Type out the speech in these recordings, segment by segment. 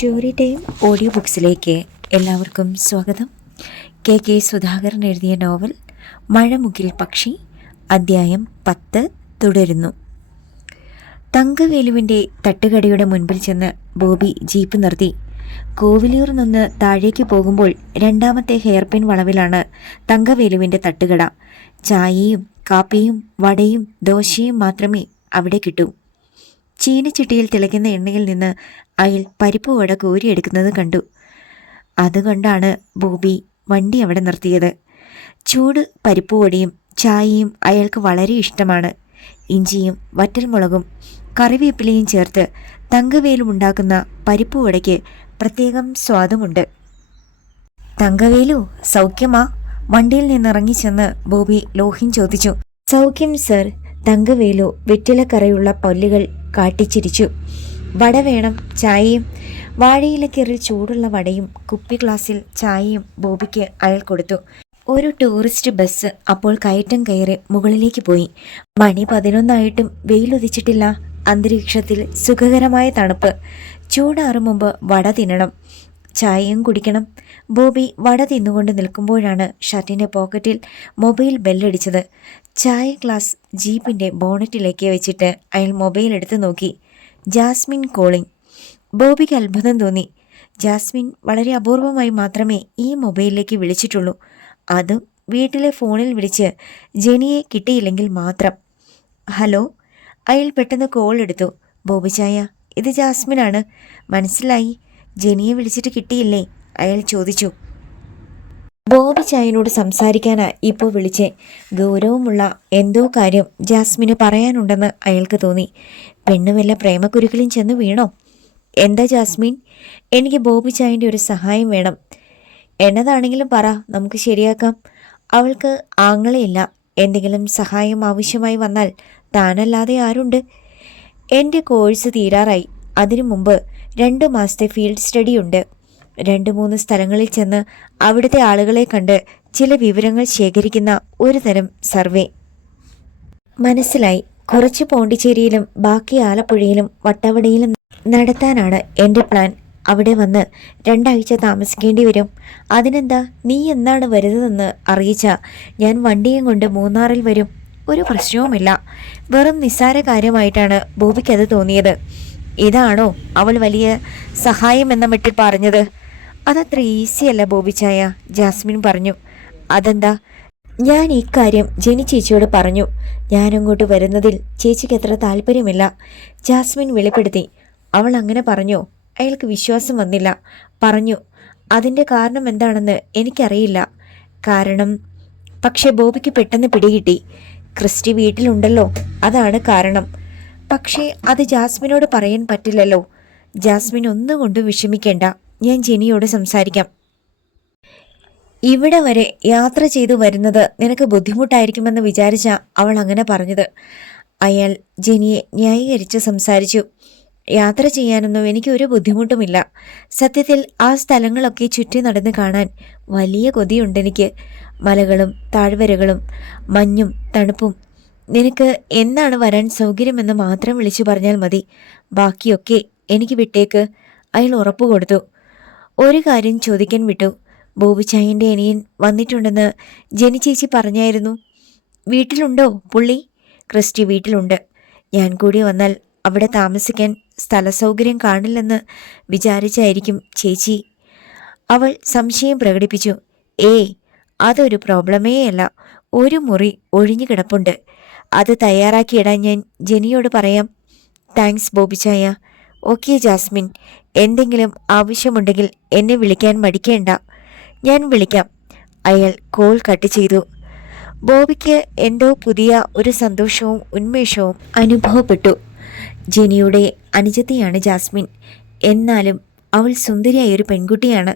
Story time audio ബുക്സിലേക്ക് എല്ലാവർക്കും സ്വാഗതം. K Sudhakaran എഴുതിയ നോവൽ മഴമുകിൽ പക്ഷി അദ്ധ്യായം 10 തുടരുന്നു. തങ്കവേലുവിൻ്റെ തട്ടുകടയുടെ മുൻപിൽ ചെന്ന് ബോബി ജീപ്പ് നിർത്തി. കോവിലൂർ നിന്ന് താഴേക്ക് പോകുമ്പോൾ രണ്ടാമത്തെ ഹെയർപിൻ വളവിലാണ് തങ്കവേലുവിൻ്റെ തട്ടുകട. ചായയും കാപ്പിയും വടയും ദോശയും മാത്രമേ അവിടെ കിട്ടൂ. ചീനച്ചട്ടിയിൽ തിളയ്ക്കുന്ന എണ്ണയിൽ നിന്ന് അയാൾ പരിപ്പ് വട കോരിയെടുക്കുന്നത് കണ്ടു. അതുകൊണ്ടാണ് ബോബി വണ്ടി അവിടെ നിർത്തിയത്. ചൂട് പരിപ്പ് വടയും ചായയും അയാൾക്ക് വളരെ ഇഷ്ടമാണ്. ഇഞ്ചിയും വറ്റൽമുളകും കറിവേപ്പിലയും ചേർത്ത് തങ്കവേലുണ്ടാക്കുന്ന പരിപ്പ് വടയ്ക്ക് പ്രത്യേകം സ്വാദുമുണ്ട്. തങ്കവേലു സൗഖ്യമാ? വണ്ടിയിൽ നിന്നിറങ്ങി ചെന്ന് ബോബി ലോഹിൻ ചോദിച്ചു. സൗഖ്യം സർ. തങ്കവേലു വെറ്റിലക്കറയുള്ള പല്ലുകൾ കാട്ടിച്ചിരിച്ചു. വട വേണം, ചായയും. വാഴയിലക്കീറിൽ ചൂടുള്ള വടയും കുപ്പി ഗ്ലാസ്സിൽ ചായയും ബോബിക്ക് അയാൾ കൊടുത്തു. ഒരു ടൂറിസ്റ്റ് ബസ് അപ്പോൾ കയറ്റം കയറി മുകളിലേക്ക് പോയി. മണി 11 വെയിലുദിച്ചിട്ടില്ല. അന്തരീക്ഷത്തിൽ സുഖകരമായ തണുപ്പ്. ചൂടാറും മുമ്പ് വട തിന്നണം, ചായയും കുടിക്കണം. ബോബി വട തിന്നുകൊണ്ട് നിൽക്കുമ്പോഴാണ് ഷർട്ടിൻ്റെ പോക്കറ്റിൽ മൊബൈൽ ബെല്ലടിച്ചത്. ചായ ഗ്ലാസ് ജീപ്പിൻ്റെ ബോണറ്റിലേക്ക് വെച്ചിട്ട് അയാൾ മൊബൈൽ എടുത്ത് നോക്കി. Jasmine calling. ബോബിക്ക് അത്ഭുതം തോന്നി. ജാസ്മിൻ വളരെ അപൂർവമായി മാത്രമേ ഈ മൊബൈലിലേക്ക് വിളിച്ചിട്ടുള്ളൂ. അതും വീട്ടിലെ ഫോണിൽ വിളിച്ച് ജെനിയെ കിട്ടിയില്ലെങ്കിൽ മാത്രം. ഹലോ. അയാൾ പെട്ടെന്ന് കോൾ എടുത്തു. ബോബി ചായ, ഇത് ജാസ്മിനാണ്. മനസ്സിലായി. ജെനിയെ വിളിച്ചിട്ട് കിട്ടിയില്ലേ? അയാൾ ചോദിച്ചു. ബോബി ചായനോട് സംസാരിക്കാനാ ഇപ്പോൾ വിളിച്ചേ. ഗൗരവമുള്ള എന്തോ കാര്യം ജാസ്മിന് പറയാനുണ്ടെന്ന് അയാൾക്ക് തോന്നി. പെണ്ണു വല്ല പ്രേമക്കുരുക്കളും ചെന്ന് വീണോ? എന്താ ജാസ്മിൻ? എനിക്ക് ബോബി ചായൻ്റെ ഒരു സഹായം വേണം. എന്നതാണെങ്കിലും പറ, നമുക്ക് ശരിയാക്കാം. അവൾക്ക് ആങ്ങളെയില്ല. എന്തെങ്കിലും സഹായം ആവശ്യമായി വന്നാൽ താനല്ലാതെ ആരുണ്ട്? എൻ്റെ കോഴ്സ് തീരാറായി. അതിനു മുമ്പ് 2 മാസത്തെ ഫീൽഡ് സ്റ്റഡി ഉണ്ട്. 2-3 സ്ഥലങ്ങളിൽ ചെന്ന് അവിടുത്തെ ആളുകളെ കണ്ട് ചില വിവരങ്ങൾ ശേഖരിക്കുന്ന ഒരു തരം സർവേ. മനസ്സിലായി. കുറച്ച് പോണ്ടിച്ചേരിയിലും ബാക്കി ആലപ്പുഴയിലും വട്ടവടയിലും നടത്താനാണ് എൻ്റെ പ്ലാൻ. അവിടെ വന്ന് 2 ആഴ്ച താമസിക്കേണ്ടി വരും. അതിനെന്താ, നീ എന്നാണ് വരുന്നതെന്ന് അറിയിച്ചാൽ ഞാൻ വണ്ടിയും കൊണ്ട് മൂന്നാറിൽ വരും. ഒരു പ്രശ്നവുമില്ല. വെറും നിസ്സാര കാര്യമായിട്ടാണ് ബോബിക്കത് തോന്നിയത്. ഇതാണോ അവൾ വലിയ സഹായം എന്ന മട്ടിൽ പറഞ്ഞത്? അതത്ര ഈസിയല്ല ബോബി ചായ, ജാസ്മിൻ പറഞ്ഞു. അതെന്താ? ഞാൻ ഇക്കാര്യം ജെനി ചേച്ചിയോട് പറഞ്ഞു. ഞാനങ്ങോട്ട് വരുന്നതിൽ ചേച്ചിക്ക് അത്ര താല്പര്യമില്ല, ജാസ്മിൻ വെളിപ്പെടുത്തി. അവൾ അങ്ങനെ പറഞ്ഞോ? അയാൾക്ക് വിശ്വാസം വന്നില്ല. പറഞ്ഞു. അതിൻ്റെ കാരണം എന്താണെന്ന് എനിക്കറിയില്ല. കാരണം. പക്ഷെ ബോബിക്ക് പെട്ടെന്ന് പിടികിട്ടി. ക്രിസ്റ്റി വീട്ടിലുണ്ടല്ലോ, അതാണ് കാരണം. പക്ഷേ അത് ജാസ്മിനോട് പറയാൻ പറ്റില്ലല്ലോ. ജാസ്മിൻ ഒന്നുകൊണ്ടും വിഷമിക്കേണ്ട, ഞാൻ ജെനിയോട് സംസാരിക്കാം. ഇവിടെ വരെ യാത്ര ചെയ്തു വരുന്നത് നിനക്ക് ബുദ്ധിമുട്ടായിരിക്കുമെന്ന് വിചാരിച്ച അവൾ അങ്ങനെ പറഞ്ഞത്. അയാൾ ജെനിയെ ന്യായീകരിച്ച് സംസാരിച്ചു. യാത്ര ചെയ്യാനൊന്നും എനിക്ക് ഒരു ബുദ്ധിമുട്ടുമില്ല. സത്യത്തിൽ ആ സ്ഥലങ്ങളൊക്കെ ചുറ്റി നടന്ന് കാണാൻ വലിയ കൊതിയുണ്ടെനിക്ക്. മലകളും താഴ്വരകളും മഞ്ഞും തണുപ്പും. നിനക്ക് എന്നാണ് വരാൻ സൗകര്യമെന്ന് മാത്രം വിളിച്ചു പറഞ്ഞാൽ മതി. ബാക്കിയൊക്കെ എനിക്ക് വിട്ടേക്ക്, അയാൾ ഉറപ്പു കൊടുത്തു. ഒരു കാര്യം ചോദിക്കാൻ വിട്ടു. ബോബി ചായൻ്റെ അനിയൻ വന്നിട്ടുണ്ടെന്ന് ജെനി ചേച്ചി പറഞ്ഞായിരുന്നു. വീട്ടിലുണ്ടോ പുള്ളി? ക്രിസ്റ്റി വീട്ടിലുണ്ട്. ഞാൻ കൂടി വന്നാൽ അവിടെ താമസിക്കാൻ സ്ഥല സൗകര്യം കാണില്ലെന്ന് വിചാരിച്ചായിരിക്കും ചേച്ചി. അവൾ സംശയം പ്രകടിപ്പിച്ചു. അതൊരു പ്രോബ്ലമേ അല്ല. ഒരു മുറി ഒഴിഞ്ഞു കിടപ്പുണ്ട്. അത് തയ്യാറാക്കിയിടാൻ ഞാൻ ജെനിയോട് പറയാം. താങ്ക്സ് ബോബി ചായ. ഓക്കെ ജാസ്മിൻ, എന്തെങ്കിലും ആവശ്യമുണ്ടെങ്കിൽ എന്നെ വിളിക്കാൻ മടിക്കേണ്ട. ഞാൻ വിളിക്കാം. അയാൾ കോൾ കട്ട് ചെയ്തു. ബോബിക്ക് എന്തോ പുതിയ ഒരു സന്തോഷവും ഉന്മേഷവും അനുഭവപ്പെട്ടു. ജെനിയുടെ അനുജത്തിയാണ് ജാസ്മിൻ. എന്നാലും അവൾ സുന്ദരിയായൊരു പെൺകുട്ടിയാണ്.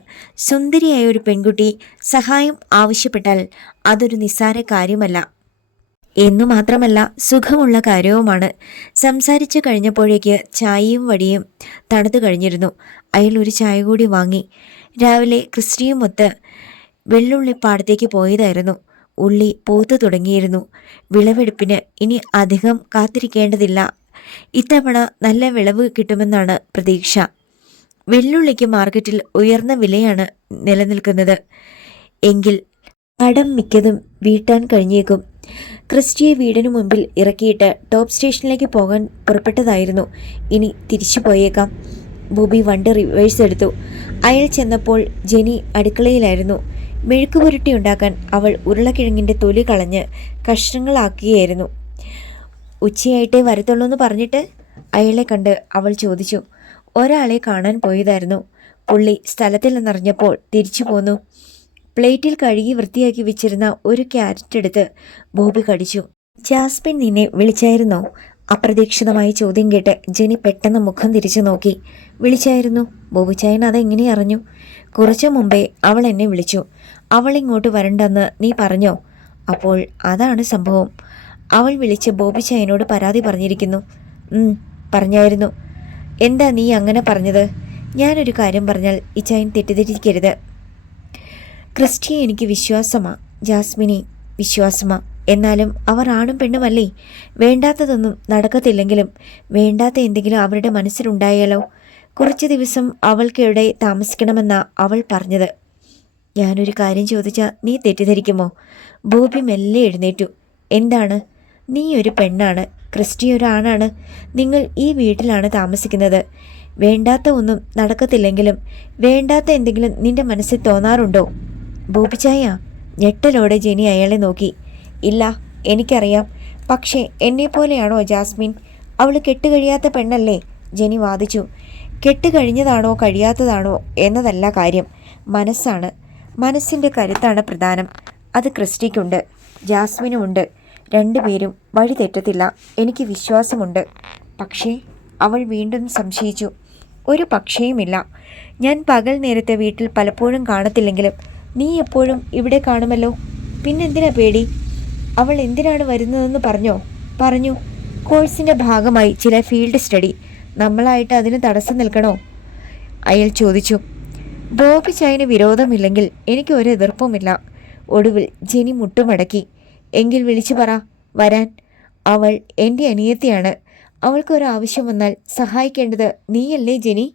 സുന്ദരിയായൊരു പെൺകുട്ടി സഹായം ആവശ്യപ്പെട്ടാൽ അതൊരു നിസ്സാര കാര്യമല്ല. എന്നു മാത്രമല്ല സുഖമുള്ള കാര്യവുമാണ്. സംസാരിച്ചു കഴിഞ്ഞപ്പോഴേക്ക് ചായയും വടിയും തണുത്തു കഴിഞ്ഞിരുന്നു. അയാൾ ഒരു ചായ കൂടി വാങ്ങി. രാവിലെ ക്രിസ്റ്റിയുമൊത്ത് വെള്ളുള്ളിപ്പാടത്തേക്ക് പോയതായിരുന്നു. ഉള്ളി പൂത്തു തുടങ്ങിയിരുന്നു. വിളവെടുപ്പിന് ഇനി അധികം കാത്തിരിക്കേണ്ടതില്ല. ഇത്തവണ നല്ല വിളവ് കിട്ടുമെന്നാണ് പ്രതീക്ഷ. വെള്ളുള്ളിക്ക് മാർക്കറ്റിൽ ഉയർന്ന വിലയാണ് നിലനിൽക്കുന്നത്. എങ്കിൽ കടം മിക്കതും വീട്ടാൻ കഴിഞ്ഞേക്കും. ക്രിസ്റ്റിയെ വീടിനു മുമ്പിൽ ഇറക്കിയിട്ട് ടോപ്പ് സ്റ്റേഷനിലേക്ക് പോകാൻ പുറപ്പെട്ടതായിരുന്നു. ഇനി തിരിച്ചു പോയേക്കാം. ബോബി വണ്ടി റിവേഴ്സ് എടുത്തു. അയാൾ ചെന്നപ്പോൾ ജെനി അടുക്കളയിലായിരുന്നു. മെഴുക്കുപുരട്ടി ഉണ്ടാക്കാൻ അവൾ ഉരുളക്കിഴങ്ങിൻ്റെ തൊലി കളഞ്ഞ് കഷ്ണങ്ങളാക്കുകയായിരുന്നു. ഉച്ചയായിട്ടേ വരത്തുള്ളൂ എന്ന് പറഞ്ഞിട്ട് അയാളെ കണ്ട് അവൾ ചോദിച്ചു. ഒരാളെ കാണാൻ പോയതായിരുന്നു. പുള്ളി സ്ഥലത്തിൽ നിന്നറിഞ്ഞപ്പോൾ തിരിച്ചു പോന്നു. പ്ലേറ്റിൽ കഴുകി വൃത്തിയാക്കി വെച്ചിരുന്ന ഒരു ക്യാരറ്റ് എടുത്ത് ബോബി കടിച്ചു. ജാസ്മിൻ നിന്നെ വിളിച്ചായിരുന്നോ? അപ്രതീക്ഷിതമായ ചോദ്യം കേട്ട് ജെനി പെട്ടെന്ന് മുഖം തിരിച്ചു നോക്കി. വിളിച്ചായിരുന്നു. ബോബിച്ചായൻ അതെങ്ങനെ അറിഞ്ഞു? കുറച്ചു മുമ്പേ അവൾ എന്നെ വിളിച്ചു. അവൾ ഇങ്ങോട്ട് വരണ്ടെന്ന് നീ പറഞ്ഞോ? അപ്പോൾ അതാണ് സംഭവം. അവൾ വിളിച്ച് ബോബിച്ചായനോട് പരാതി പറഞ്ഞിരിക്കുന്നു. പറഞ്ഞായിരുന്നു. എന്താ നീ അങ്ങനെ പറഞ്ഞത്? ഞാനൊരു കാര്യം പറഞ്ഞാൽ ഇച്ചായൻ തെറ്റിദ്ധരിക്കരുത്. ക്രിസ്റ്റിയെ എനിക്ക് വിശ്വാസമാ, ജാസ്മിനെ വിശ്വാസമാ. എന്നാലും അവർ ആണും പെണ്ണുമല്ലേ. വേണ്ടാത്തതൊന്നും നടക്കത്തില്ലെങ്കിലും വേണ്ടാത്ത എന്തെങ്കിലും അവരുടെ മനസ്സിലുണ്ടായാലോ? കുറച്ച് ദിവസം അവൾക്കിവിടെ താമസിക്കണമെന്നാ അവൾ പറഞ്ഞത്. ഞാനൊരു കാര്യം ചോദിച്ചാൽ നീ തെറ്റിദ്ധരിക്കുമോ? ബോബി മെല്ലെ എഴുന്നേറ്റു. എന്താണ്? നീ ഒരു പെണ്ണാണ്, ക്രിസ്റ്റി ഒരാണാണ്. നിങ്ങൾ ഈ വീട്ടിലാണ് താമസിക്കുന്നത്. വേണ്ടാത്ത ഒന്നും നടക്കത്തില്ലെങ്കിലും വേണ്ടാത്ത എന്തെങ്കിലും നിന്റെ മനസ്സിൽ തോന്നാറുണ്ടോ? ബോബിച്ചായ ഞെട്ടലോടെ ജെനി അയാളെ നോക്കി. ഇല്ല, എനിക്കറിയാം. പക്ഷേ എന്നെപ്പോലെയാണോ ജാസ്മിൻ? അവൾ കെട്ടുകഴിയാത്ത പെണ്ണല്ലേ? ജെനി വാദിച്ചു. കെട്ടുകഴിഞ്ഞതാണോ കഴിയാത്തതാണോ എന്നതല്ല കാര്യം, മനസ്സാണ്. മനസ്സിൻ്റെ കരുത്താണ് പ്രധാനം. അത് ക്രിസ്റ്റിക്കുണ്ട്, ജാസ്മിനുമുണ്ട്. രണ്ടുപേരും വഴി തെറ്റത്തില്ല, എനിക്ക് വിശ്വാസമുണ്ട്. പക്ഷേ അവൾ വീണ്ടും സംശയിച്ചു. ഒരു പക്ഷേയുമില്ല. ഞാൻ പകൽ നേരത്തെ വീട്ടിൽ പലപ്പോഴും കാണത്തില്ലെങ്കിലും നീ എപ്പോഴും ഇവിടെ കാണുമല്ലോ. പിന്നെന്തിനാ പേടി? അവൾ എന്തിനാണ് വരുന്നതെന്ന് പറഞ്ഞോ? പറഞ്ഞു. കോഴ്സിൻ്റെ ഭാഗമായി ചില ഫീൽഡ് സ്റ്റഡി. നമ്മളായിട്ട് അതിന് തടസ്സം നിൽക്കണോ? അയാൾ ചോദിച്ചു. ബോബി ചായന് വിരോധമില്ലെങ്കിൽ എനിക്ക് ഒരു എതിർപ്പുമില്ല. ഒടുവിൽ ജെനി മുട്ടുമടക്കി. എങ്കിൽ വിളിച്ചു പറ വരാൻ. അവൾ എൻ്റെ അനിയത്തിയാണ്. അവൾക്കൊരാവശ്യം വന്നാൽ സഹായിക്കേണ്ടത് നീയല്ലേ ജെനി?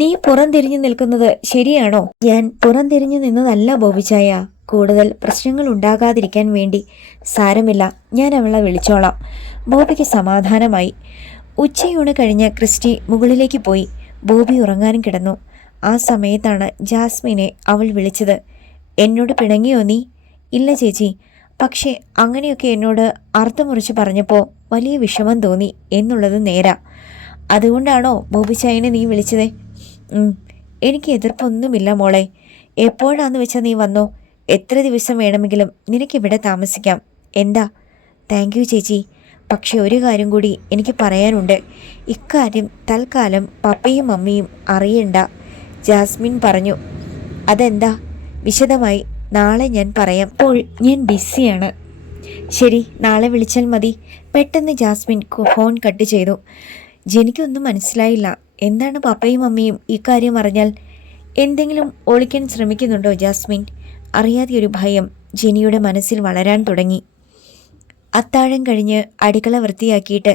നീ പുറംതിരിഞ്ഞു നിൽക്കുന്നത് ശരിയാണോ? ഞാൻ പുറംതിരിഞ്ഞു നിന്നതല്ല ബോബിച്ചായ, കൂടുതൽ പ്രശ്നങ്ങൾ ഉണ്ടാകാതിരിക്കാൻ വേണ്ടി. സാരമില്ല, ഞാൻ അവളെ വിളിച്ചോളാം. ബോബിക്ക് സമാധാനമായി. ഉച്ചയൂണ് കഴിഞ്ഞ് ക്രിസ്റ്റി മുകളിലേക്ക് പോയി. ബോബി ഉറങ്ങാനും കിടന്നു. ആ സമയത്താണ് ജാസ്മിനെ അവൾ വിളിച്ചത്. എന്നോട് പിണങ്ങിയോ നീ? ഇല്ല ചേച്ചി, പക്ഷേ അങ്ങനെയൊക്കെ എന്നോട് അർത്ഥമുറിച്ച് പറഞ്ഞപ്പോൾ വലിയ വിഷമം തോന്നി എന്നുള്ളത് നേരാ. അതുകൊണ്ടാണോ ബോബിച്ചായനെ നീ വിളിച്ചത്? എനിക്ക് എതിർപ്പൊന്നുമില്ല മോളെ. എപ്പോഴാന്ന് വെച്ചാൽ നീ വന്നോ. എത്ര ദിവസം വേണമെങ്കിലും നിനക്കിവിടെ താമസിക്കാം. എന്താ? താങ്ക് യു ചേച്ചി. പക്ഷെ ഒരു കാര്യം കൂടി എനിക്ക് പറയാനുണ്ട്. ഇക്കാര്യം തൽക്കാലം പപ്പയും മമ്മിയും അറിയണ്ട, ജാസ്മിൻ പറഞ്ഞു. അതെന്താ? വിശദമായി നാളെ ഞാൻ പറയാം. ഇപ്പോൾ ഞാൻ ബിസിയാണ്. ശരി, നാളെ വിളിച്ചാൽ മതി. പെട്ടെന്ന് ജാസ്മിൻ ഫോൺ കട്ട് ചെയ്തു. ജെനിക്കൊന്നും മനസ്സിലായില്ല. എന്താണ് പപ്പയും മമ്മിയും ഇക്കാര്യം അറിഞ്ഞാൽ എന്തെങ്കിലും ഒളിക്കാൻ ശ്രമിക്കുന്നുണ്ടോ ജാസ്മിൻ? അറിയാതെ ഒരു ഭയം ജെനിയുടെ മനസ്സിൽ വളരാൻ തുടങ്ങി. അത്താഴം കഴിഞ്ഞ് അടുക്കള വൃത്തിയാക്കിയിട്ട്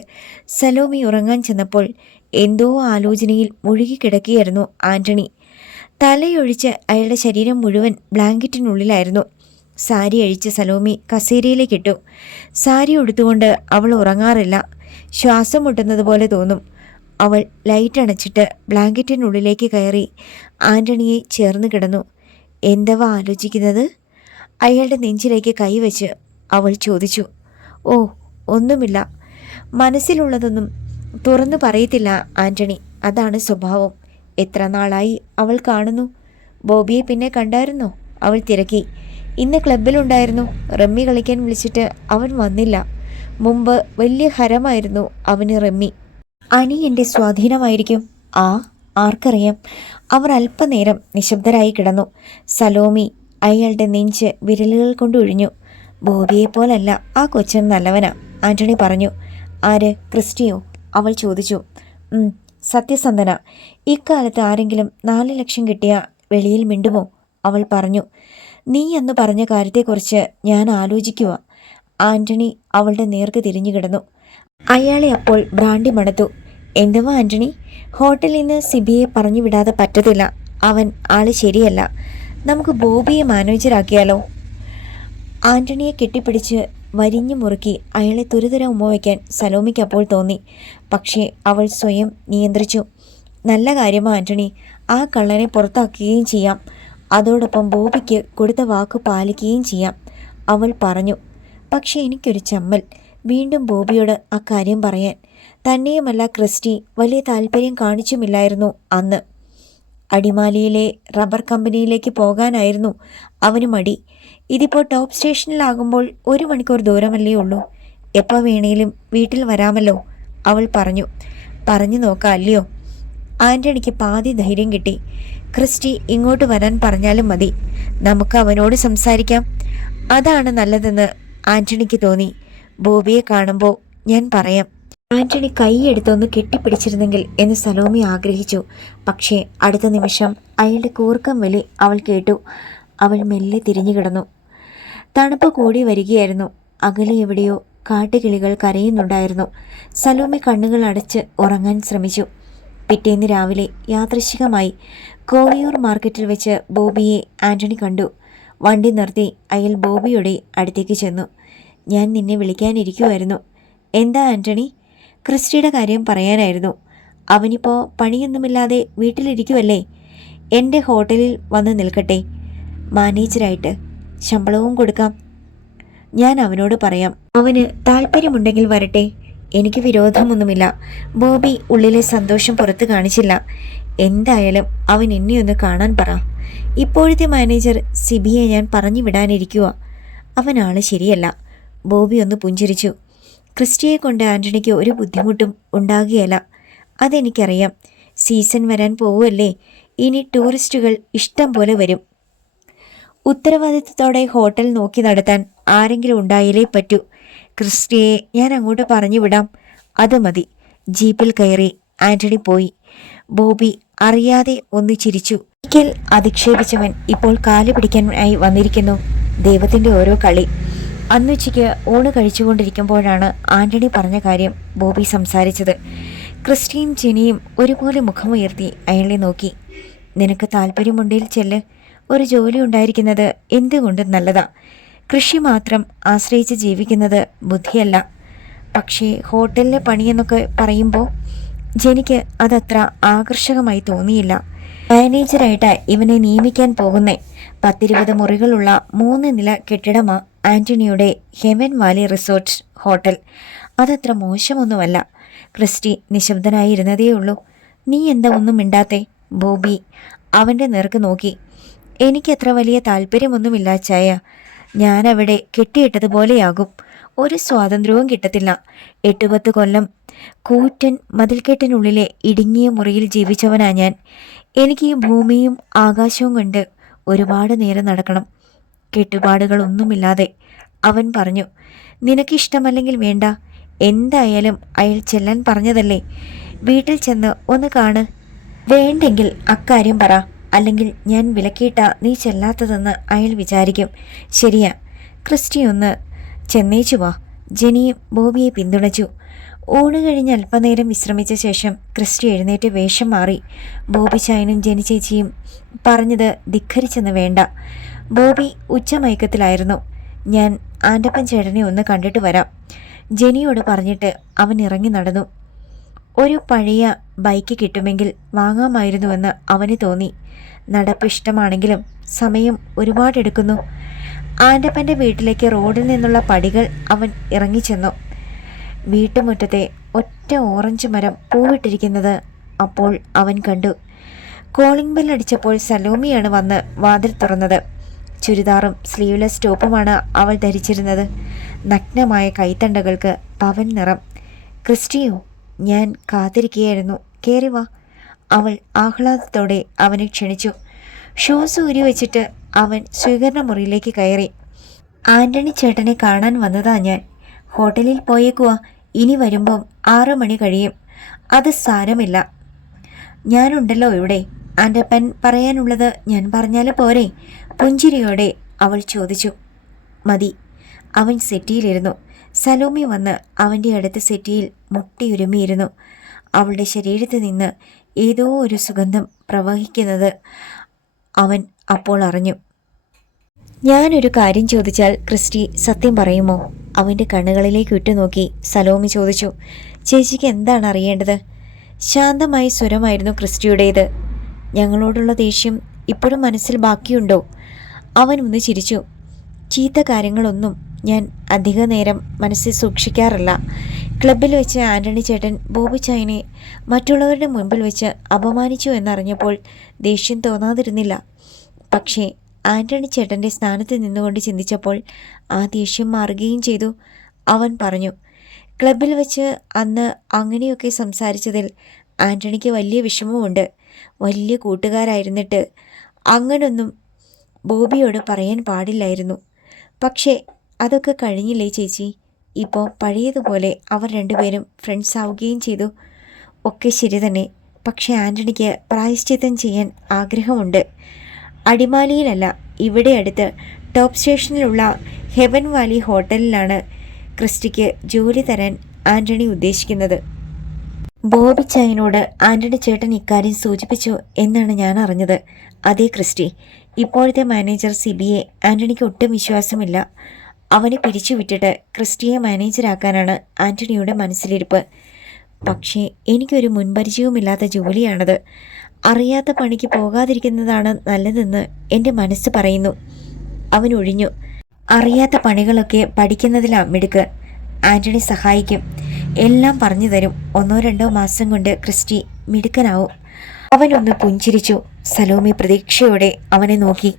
സലോമി ഉറങ്ങാൻ ചെന്നപ്പോൾ എന്തോ ആലോചനയിൽ മുഴുകിക്കിടക്കുകയായിരുന്നു ആൻ്റണി. തലയൊഴിച്ച് അയാളുടെ ശരീരം മുഴുവൻ ബ്ലാങ്കറ്റിനുള്ളിലായിരുന്നു. സാരി അഴിച്ച് സലോമി കസേരയിലേക്കിട്ടു. സാരി ഉടുത്തുകൊണ്ട് അവൾ ഉറങ്ങാറില്ല. ശ്വാസം മുട്ടുന്നത് പോലെ തോന്നും. അവൾ ലൈറ്റ് അണച്ചിട്ട് ബ്ലാങ്കറ്റിനുള്ളിലേക്ക് കയറി ആൻ്റണിയെ ചേർന്ന് കിടന്നു. എന്തവാ ആലോചിക്കുന്നത്? അയാളുടെ നെഞ്ചിലേക്ക് കൈവച്ച് അവൾ ചോദിച്ചു. ഓ, ഒന്നുമില്ല. മനസ്സിലുള്ളതൊന്നും തുറന്നു പറയത്തില്ല ആൻ്റണി, അതാണ് സ്വഭാവം. എത്ര നാളായി അവൾ കാണുന്നു? ബോബിയെ പിന്നെ കണ്ടായിരുന്നോ? അവൾ തിരക്കി. ഇന്ന് ക്ലബിലുണ്ടായിരുന്നു. റമ്മി കളിക്കാൻ വിളിച്ചിട്ട് അവൻ വന്നില്ല. മുമ്പ് വലിയ ഹരമായിരുന്നു അവന് റമ്മി. അനി എൻ്റെ സ്വാധീനമായിരിക്കും. ആർക്കറിയാം. അവർ അല്പനേരം നിശബ്ദരായി കിടന്നു. സലോമി അയാളുടെ നെഞ്ച് വിരലുകൾ കൊണ്ട് ഒഴിഞ്ഞു. ബോബിയെപ്പോലല്ല ആ കൊച്ചൻ നല്ലവനാ, ആൻ്റണി പറഞ്ഞു. ആര്? ക്രിസ്റ്റിയോ? അവൾ ചോദിച്ചു. സത്യസന്ധന. ഇക്കാലത്ത് ആരെങ്കിലും 4 ലക്ഷം കിട്ടിയ വെളിയിൽ മിണ്ടുമോ? അവൾ പറഞ്ഞു. നീ എന്ന് പറഞ്ഞ കാര്യത്തെക്കുറിച്ച് ഞാൻ ആലോചിക്കുക. ആൻ്റണി അവളുടെ നേർക്ക് തിരിഞ്ഞു കിടന്നു. അയാളെ അപ്പോൾ ബ്രാൻഡി മണത്തു. എന്തുവാ ആൻ്റണി? ഹോട്ടലിൽ നിന്ന് സിബിയെ പറഞ്ഞു വിടാതെ പറ്റത്തില്ല. അവൻ ആള് ശരിയല്ല. നമുക്ക് ബോബിയെ മാനേജരാക്കിയാലോ? ആൻ്റണിയെ കെട്ടിപ്പിടിച്ച് വരിഞ്ഞു മുറുക്കി അയാളെ തുരുതുര ഉമ്മ വയ്ക്കാൻ സലോമിക്ക് അപ്പോൾ തോന്നി. പക്ഷേ അവൾ സ്വയം നിയന്ത്രിച്ചു. നല്ല കാര്യമാ ആൻ്റണി. ആ കള്ളനെ പുറത്താക്കുകയും ചെയ്യാം. അതോടൊപ്പം ബോബിക്ക് കൊടുത്ത വാക്ക് പാലിക്കുകയും ചെയ്യാം, അവൾ പറഞ്ഞു. പക്ഷേ എനിക്കൊരു ചമ്മൽ വീണ്ടും ബോബിയോട് അക്കാര്യം പറയാൻ. തന്നെയുമല്ല, ക്രിസ്റ്റി വലിയ താല്പര്യം കാണിച്ചുമില്ലായിരുന്നു അന്ന്. അടിമാലിയിലെ റബ്ബർ കമ്പനിയിലേക്ക് പോകാനായിരുന്നു അവന് മടി. ഇതിപ്പോൾ ടോപ്പ് സ്റ്റേഷനിലാകുമ്പോൾ 1 മണിക്കൂർ ദൂരമല്ലേ ഉള്ളൂ. എപ്പോൾ വേണേലും വീട്ടിൽ വരാമല്ലോ, അവൾ പറഞ്ഞു. പറഞ്ഞു നോക്കാം അല്ലയോ? ആൻ്റണിക്ക് പാതി ധൈര്യം കിട്ടി. ക്രിസ്റ്റി ഇങ്ങോട്ട് വരാൻ പറഞ്ഞാലും മതി, നമുക്ക് അവനോട് സംസാരിക്കാം. അതാണ് നല്ലതെന്ന് ആൻ്റണിക്ക് തോന്നി. ബോബിയെ കാണുമ്പോൾ ഞാൻ പറയാം. ആൻ്റണി കൈയെടുത്തൊന്ന് കെട്ടിപ്പിടിച്ചിരുന്നെങ്കിൽ എന്ന് സലോമി ആഗ്രഹിച്ചു. പക്ഷേ അടുത്ത നിമിഷം അയാളുടെ കൂർക്കം വിളി അവൾ കേട്ടു. അവൾ മെല്ലെ തിരിഞ്ഞു കിടന്നു. തണുപ്പ് കൂടി വരികയായിരുന്നു. അകലെ എവിടെയോ കാട്ടുകിളികൾ കരയുന്നുണ്ടായിരുന്നു. സലോമി കണ്ണുകൾ അടച്ച് ഉറങ്ങാൻ ശ്രമിച്ചു. പിറ്റേന്ന് രാവിലെ യാദൃശ്ചികമായി കോവിയൂർ മാർക്കറ്റിൽ വെച്ച് ബോബിയെ ആൻ്റണി കണ്ടു. വണ്ടി നിർത്തി അയാൾ ബോബിയുടെ അടുത്തേക്ക് ചെന്നു. ഞാൻ നിന്നെ വിളിക്കാനിരിക്കുമായിരുന്നു. എന്താ ആൻ്റണി? ക്രിസ്റ്റിയുടെ കാര്യം പറയാനായിരുന്നു. അവനിപ്പോൾ പണിയൊന്നുമില്ലാതെ വീട്ടിലിരിക്കുമല്ലേ? എൻ്റെ ഹോട്ടലിൽ വന്ന് നിൽക്കട്ടെ, മാനേജരായിട്ട്. ശമ്പളവും കൊടുക്കാം. ഞാൻ അവനോട് പറയാം. അവന് താല്പര്യമുണ്ടെങ്കിൽ വരട്ടെ, എനിക്ക് വിരോധമൊന്നുമില്ല. ബോബി ഉള്ളിലെ സന്തോഷം പുറത്ത് കാണിച്ചില്ല. എന്തായാലും അവൻ എന്നെയൊന്ന് കാണാൻ പറ. ഇപ്പോഴത്തെ മാനേജർ സിബിയെ ഞാൻ പറഞ്ഞു വിടാനിരിക്കുക. അവനാള് ശരിയല്ല. ബോബി ഒന്ന് പുഞ്ചിരിച്ചു. ക്രിസ്റ്റിയെ കൊണ്ട് ആൻ്റണിക്ക് ഒരു ബുദ്ധിമുട്ടും ഉണ്ടാകുകയില്ല, അതെനിക്കറിയാം. സീസൺ വരാൻ പോവുമല്ലേ, ഇനി ടൂറിസ്റ്റുകൾ ഇഷ്ടം പോലെ വരും. ഉത്തരവാദിത്തത്തോടെ ഹോട്ടൽ നോക്കി നടത്താൻ ആരെങ്കിലും ഉണ്ടായാലേ പറ്റൂ. ക്രിസ്റ്റിയെ ഞാൻ അങ്ങോട്ട് പറഞ്ഞു വിടാം, അത് മതി. ജീപ്പിൽ കയറി ആൻ്റണി പോയി. ബോബി അറിയാതെ ഒന്ന് ചിരിച്ചു. ഒരിക്കൽ അധിക്ഷേപിച്ചവൻ ഇപ്പോൾ കാല് പിടിക്കാനായി വന്നിരിക്കുന്നു. ദൈവത്തിൻ്റെ ഓരോ കളി. അന്നുച്ചയ്ക്ക് ഊണ് കഴിച്ചുകൊണ്ടിരിക്കുമ്പോഴാണ് ആൻ്റണി പറഞ്ഞ കാര്യം ബോബി സംസാരിച്ചത്. ക്രിസ്റ്റിയും ജെനിയും ഒരുപോലെ മുഖമുയർത്തി അയാളെ നോക്കി. നിനക്ക് താല്പര്യമുണ്ടെങ്കിൽ ചെല്ല്. ഒരു ജോലി ഉണ്ടായിരിക്കുന്നത് എന്തുകൊണ്ടും നല്ലതാ. കൃഷി മാത്രം ആശ്രയിച്ച് ജീവിക്കുന്നത് ബുദ്ധിയല്ല. പക്ഷേ ഹോട്ടലിലെ പണിയെന്നൊക്കെ പറയുമ്പോൾ ജെനിക്ക് അതത്ര ആകർഷകമായി തോന്നിയില്ല. മാനേജറായിട്ട് ഇവനെ നിയമിക്കാൻ പോകുന്നേ. 10-20 മുറികളുള്ള 3 നില കെട്ടിടമാ ആൻ്റണിയുടെ ഹെവൻ വാലി റിസോർട്ട് ഹോട്ടൽ. അതത്ര മോശമൊന്നുമല്ല. ക്രിസ്റ്റി നിശബ്ദനായിരുന്നതേയുള്ളൂ. നീ എന്താ ഒന്നും മിണ്ടാത്തെ? ബോബി അവൻ്റെ നേർക്ക് നോക്കി. എനിക്കത്ര വലിയ താല്പര്യമൊന്നുമില്ല ചായ. ഞാനവിടെ കെട്ടിയിട്ടതുപോലെയാകും. ഒരു സ്വാതന്ത്ര്യവും കിട്ടത്തില്ല. 8-10 കൊല്ലം കൂറ്റൻ മതിൽക്കെട്ടിനുള്ളിലെ ഇടുങ്ങിയ മുറിയിൽ ജീവിച്ചവനാ ഞാൻ. എനിക്ക് ഈ ഭൂമിയും ആകാശവും കണ്ട് ഒരുപാട് നേരം നടക്കണം, കെട്ടുപാടുകളൊന്നുമില്ലാതെ, അവൻ പറഞ്ഞു. നിനക്കിഷ്ടമല്ലെങ്കിൽ വേണ്ട. എന്തായാലും അയാൾ ചെല്ലാൻ പറഞ്ഞതല്ലേ. വീട്ടിൽ ചെന്ന് ഒന്ന് കാണ്. വേണ്ടെങ്കിൽ അക്കാര്യം പറ. അല്ലെങ്കിൽ ഞാൻ വിലക്കിയിട്ട നീ ചെല്ലാത്തതെന്ന് അയാൾ വിചാരിക്കും. ശരിയാ. ക്രിസ്റ്റി ഒന്ന് ചെന്നേച്ചു വാ. ജെനിയും ബോബിയെ പിന്തുണച്ചു. ഊണ് കഴിഞ്ഞ് അല്പനേരം വിശ്രമിച്ച ശേഷം ക്രിസ്റ്റി എഴുന്നേറ്റ് വേഷം മാറി. ബോബി ചായനും ജെനി ചേച്ചിയും പറഞ്ഞത് ധിക്കരിച്ചെന്ന് വേണ്ട. ബോബി ഉച്ചമയക്കത്തിലായിരുന്നു. ഞാൻ ആൻ്റപ്പൻ ചേട്ടനെ ഒന്ന് കണ്ടിട്ട് വരാം, ജെനിയോട് പറഞ്ഞിട്ട് അവൻ ഇറങ്ങി നടന്നു. ഒരു പഴയ ബൈക്ക് കിട്ടുമെങ്കിൽ വാങ്ങാമായിരുന്നുവെന്ന് അവന് തോന്നി. നടപ്പ് ഇഷ്ടമാണെങ്കിലും സമയം ഒരുപാടെടുക്കുന്നു. ആൻ്റപ്പൻ്റെ വീട്ടിലേക്ക് റോഡിൽ നിന്നുള്ള പടികൾ അവൻ ഇറങ്ങിച്ചെന്നു. വീട്ടുമുറ്റത്തെ ഒറ്റ ഓറഞ്ച് മരം പൂവിട്ടിരിക്കുന്നത് അപ്പോൾ അവൻ കണ്ടു. കോളിംഗ് ബെൽ അടിച്ചപ്പോൾ സലോമിയാണ് വന്ന് വാതിൽ തുറന്നത്. ചുരിദാറും സ്ലീവ്ലെസ് ടോപ്പുമാണ് അവൾ ധരിച്ചിരുന്നത്. നഗ്നമായ കൈത്തണ്ടകൾക്ക് പവൻ നിറം. ക്രിസ്റ്റിയോ, ഞാൻ കാത്തിരിക്കുകയായിരുന്നു, കേറി വാ. അവൾ ആഹ്ലാദത്തോടെ അവനെ ക്ഷണിച്ചു. ഷൂസ് ഊരി വെച്ചിട്ട് അവൻ സ്വീകരണ മുറിയിലേക്ക് കയറി. ആൻ്റണി ചേട്ടനെ കാണാൻ വന്നതാ ഞാൻ. ഹോട്ടലിൽ പോയേക്കുവാ. ഇനി വരുമ്പം 6 മണി കഴിയും. അത് സാരമില്ല, ഞാനുണ്ടല്ലോ ഇവിടെ. ആൻ്റപ്പൻ പറയാനുള്ളത് ഞാൻ പറഞ്ഞാൽ പോരെ? പുഞ്ചിരിയോടെ അവൾ ചോദിച്ചു. മതി. അവൻ സെറ്റിയിലിരുന്നു. സലോമി വന്ന് അവൻ്റെ അടുത്ത് സെറ്റിയിൽ മുട്ടിയുരുമിയിരുന്നു. അവളുടെ ശരീരത്തിൽ നിന്ന് ഏതോ ഒരു സുഗന്ധം പ്രവഹിക്കുന്നത് അവൻ അപ്പോൾ അറിഞ്ഞു. ഞാനൊരു കാര്യം ചോദിച്ചാൽ ക്രിസ്റ്റി സത്യം പറയുമോ? അവൻ്റെ കണ്ണുകളിലേക്ക് ഉറ്റുനോക്കി സലോമി ചോദിച്ചു. ചേച്ചിക്ക് എന്താണ് അറിയേണ്ടത്? ശാന്തമായ സ്വരമായിരുന്നു ക്രിസ്റ്റിയുടേത്. ഞങ്ങളോടുള്ള ദേഷ്യം ഇപ്പോഴും മനസ്സിൽ ബാക്കിയുണ്ടോ? അവൻ ഒന്ന് ചിരിച്ചു. ചീത്ത കാര്യങ്ങളൊന്നും ഞാൻ അധിക നേരം മനസ്സിൽ സൂക്ഷിക്കാറില്ല. ക്ലബിൽ വെച്ച് ആൻ്റണി ചേട്ടൻ ബോബി ചായനെ മറ്റുള്ളവരുടെ മുൻപിൽ വെച്ച് അപമാനിച്ചു എന്നറിഞ്ഞപ്പോൾ ദേഷ്യം തോന്നാതിരുന്നില്ല. പക്ഷേ ആൻ്റണി ചേട്ടൻ്റെ സ്ഥാനത്ത് നിന്നുകൊണ്ട് ചിന്തിച്ചപ്പോൾ ആ ദേഷ്യം മാറുകയും ചെയ്തു. അവൻ പറഞ്ഞു, ക്ലബിൽ വെച്ച് അന്ന് അങ്ങനെയൊക്കെ സംസാരിച്ചതിൽ ആൻ്റണിക്ക് വലിയ വിഷമമുണ്ട്. വലിയ കൂട്ടുകാരായിരുന്നിട്ട് അങ്ങനൊന്നും ബോബിയോട് പറയാൻ പാടില്ലായിരുന്നു. പക്ഷേ അതൊക്കെ കഴിഞ്ഞില്ലേ ചേച്ചി? ഇപ്പോൾ പഴയതുപോലെ അവർ രണ്ടുപേരും ഫ്രണ്ട്സ് ആവുകയും ചെയ്തു. ഒക്കെ ശരി തന്നെ. പക്ഷേ ആൻ്റണിക്ക് പ്രായശ്ചിത്തം ചെയ്യാൻ ആഗ്രഹമുണ്ട്. അടിമാലിയിലല്ല, ഇവിടെ അടുത്ത് ടോപ്പ് സ്റ്റേഷനിലുള്ള ഹെവൻ വാലി ഹോട്ടലിലാണ് ക്രിസ്റ്റിക്ക് ജോലി തരാൻ ആൻ്റണി ഉദ്ദേശിക്കുന്നത്. ബോബി ചായനോട് ആൻ്റണി ചേട്ടൻ ഇക്കാര്യം സൂചിപ്പിച്ചു എന്നാണ് ഞാൻ അറിഞ്ഞത്. അതേ ക്രിസ്റ്റി, ഇപ്പോഴത്തെ മാനേജർ സിബിയെ ആൻ്റണിക്ക് ഒട്ടും വിശ്വാസമില്ല. അവനെ പിരിച്ചുവിട്ടിട്ട് ക്രിസ്റ്റിയെ മാനേജരാക്കാനാണ് ആൻ്റണിയുടെ മനസ്സിലിരിപ്പ്. പക്ഷേ എനിക്കൊരു മുൻപരിചയവുമില്ലാത്ത ജോലിയാണത്. അറിയാത്ത പണിക്ക് പോകാതിരിക്കുന്നതാണ് നല്ലതെന്ന് എൻ്റെ മനസ്സ് പറയുന്നു. അവൻ ഒഴിഞ്ഞു. അറിയാത്ത പണികളൊക്കെ പഠിക്കുന്നതിലാണ് മിടുക്ക്. ആൻ്റണി സഹായിക്കും, എല്ലാം പറഞ്ഞു തരും. 1-2 മാസം കൊണ്ട് ക്രിസ്റ്റി മിടുക്കനാവും. അവനൊന്ന് പുഞ്ചിരിച്ചു. സലോമി പ്രതീക്ഷയോടെ അവനെ നോക്കി.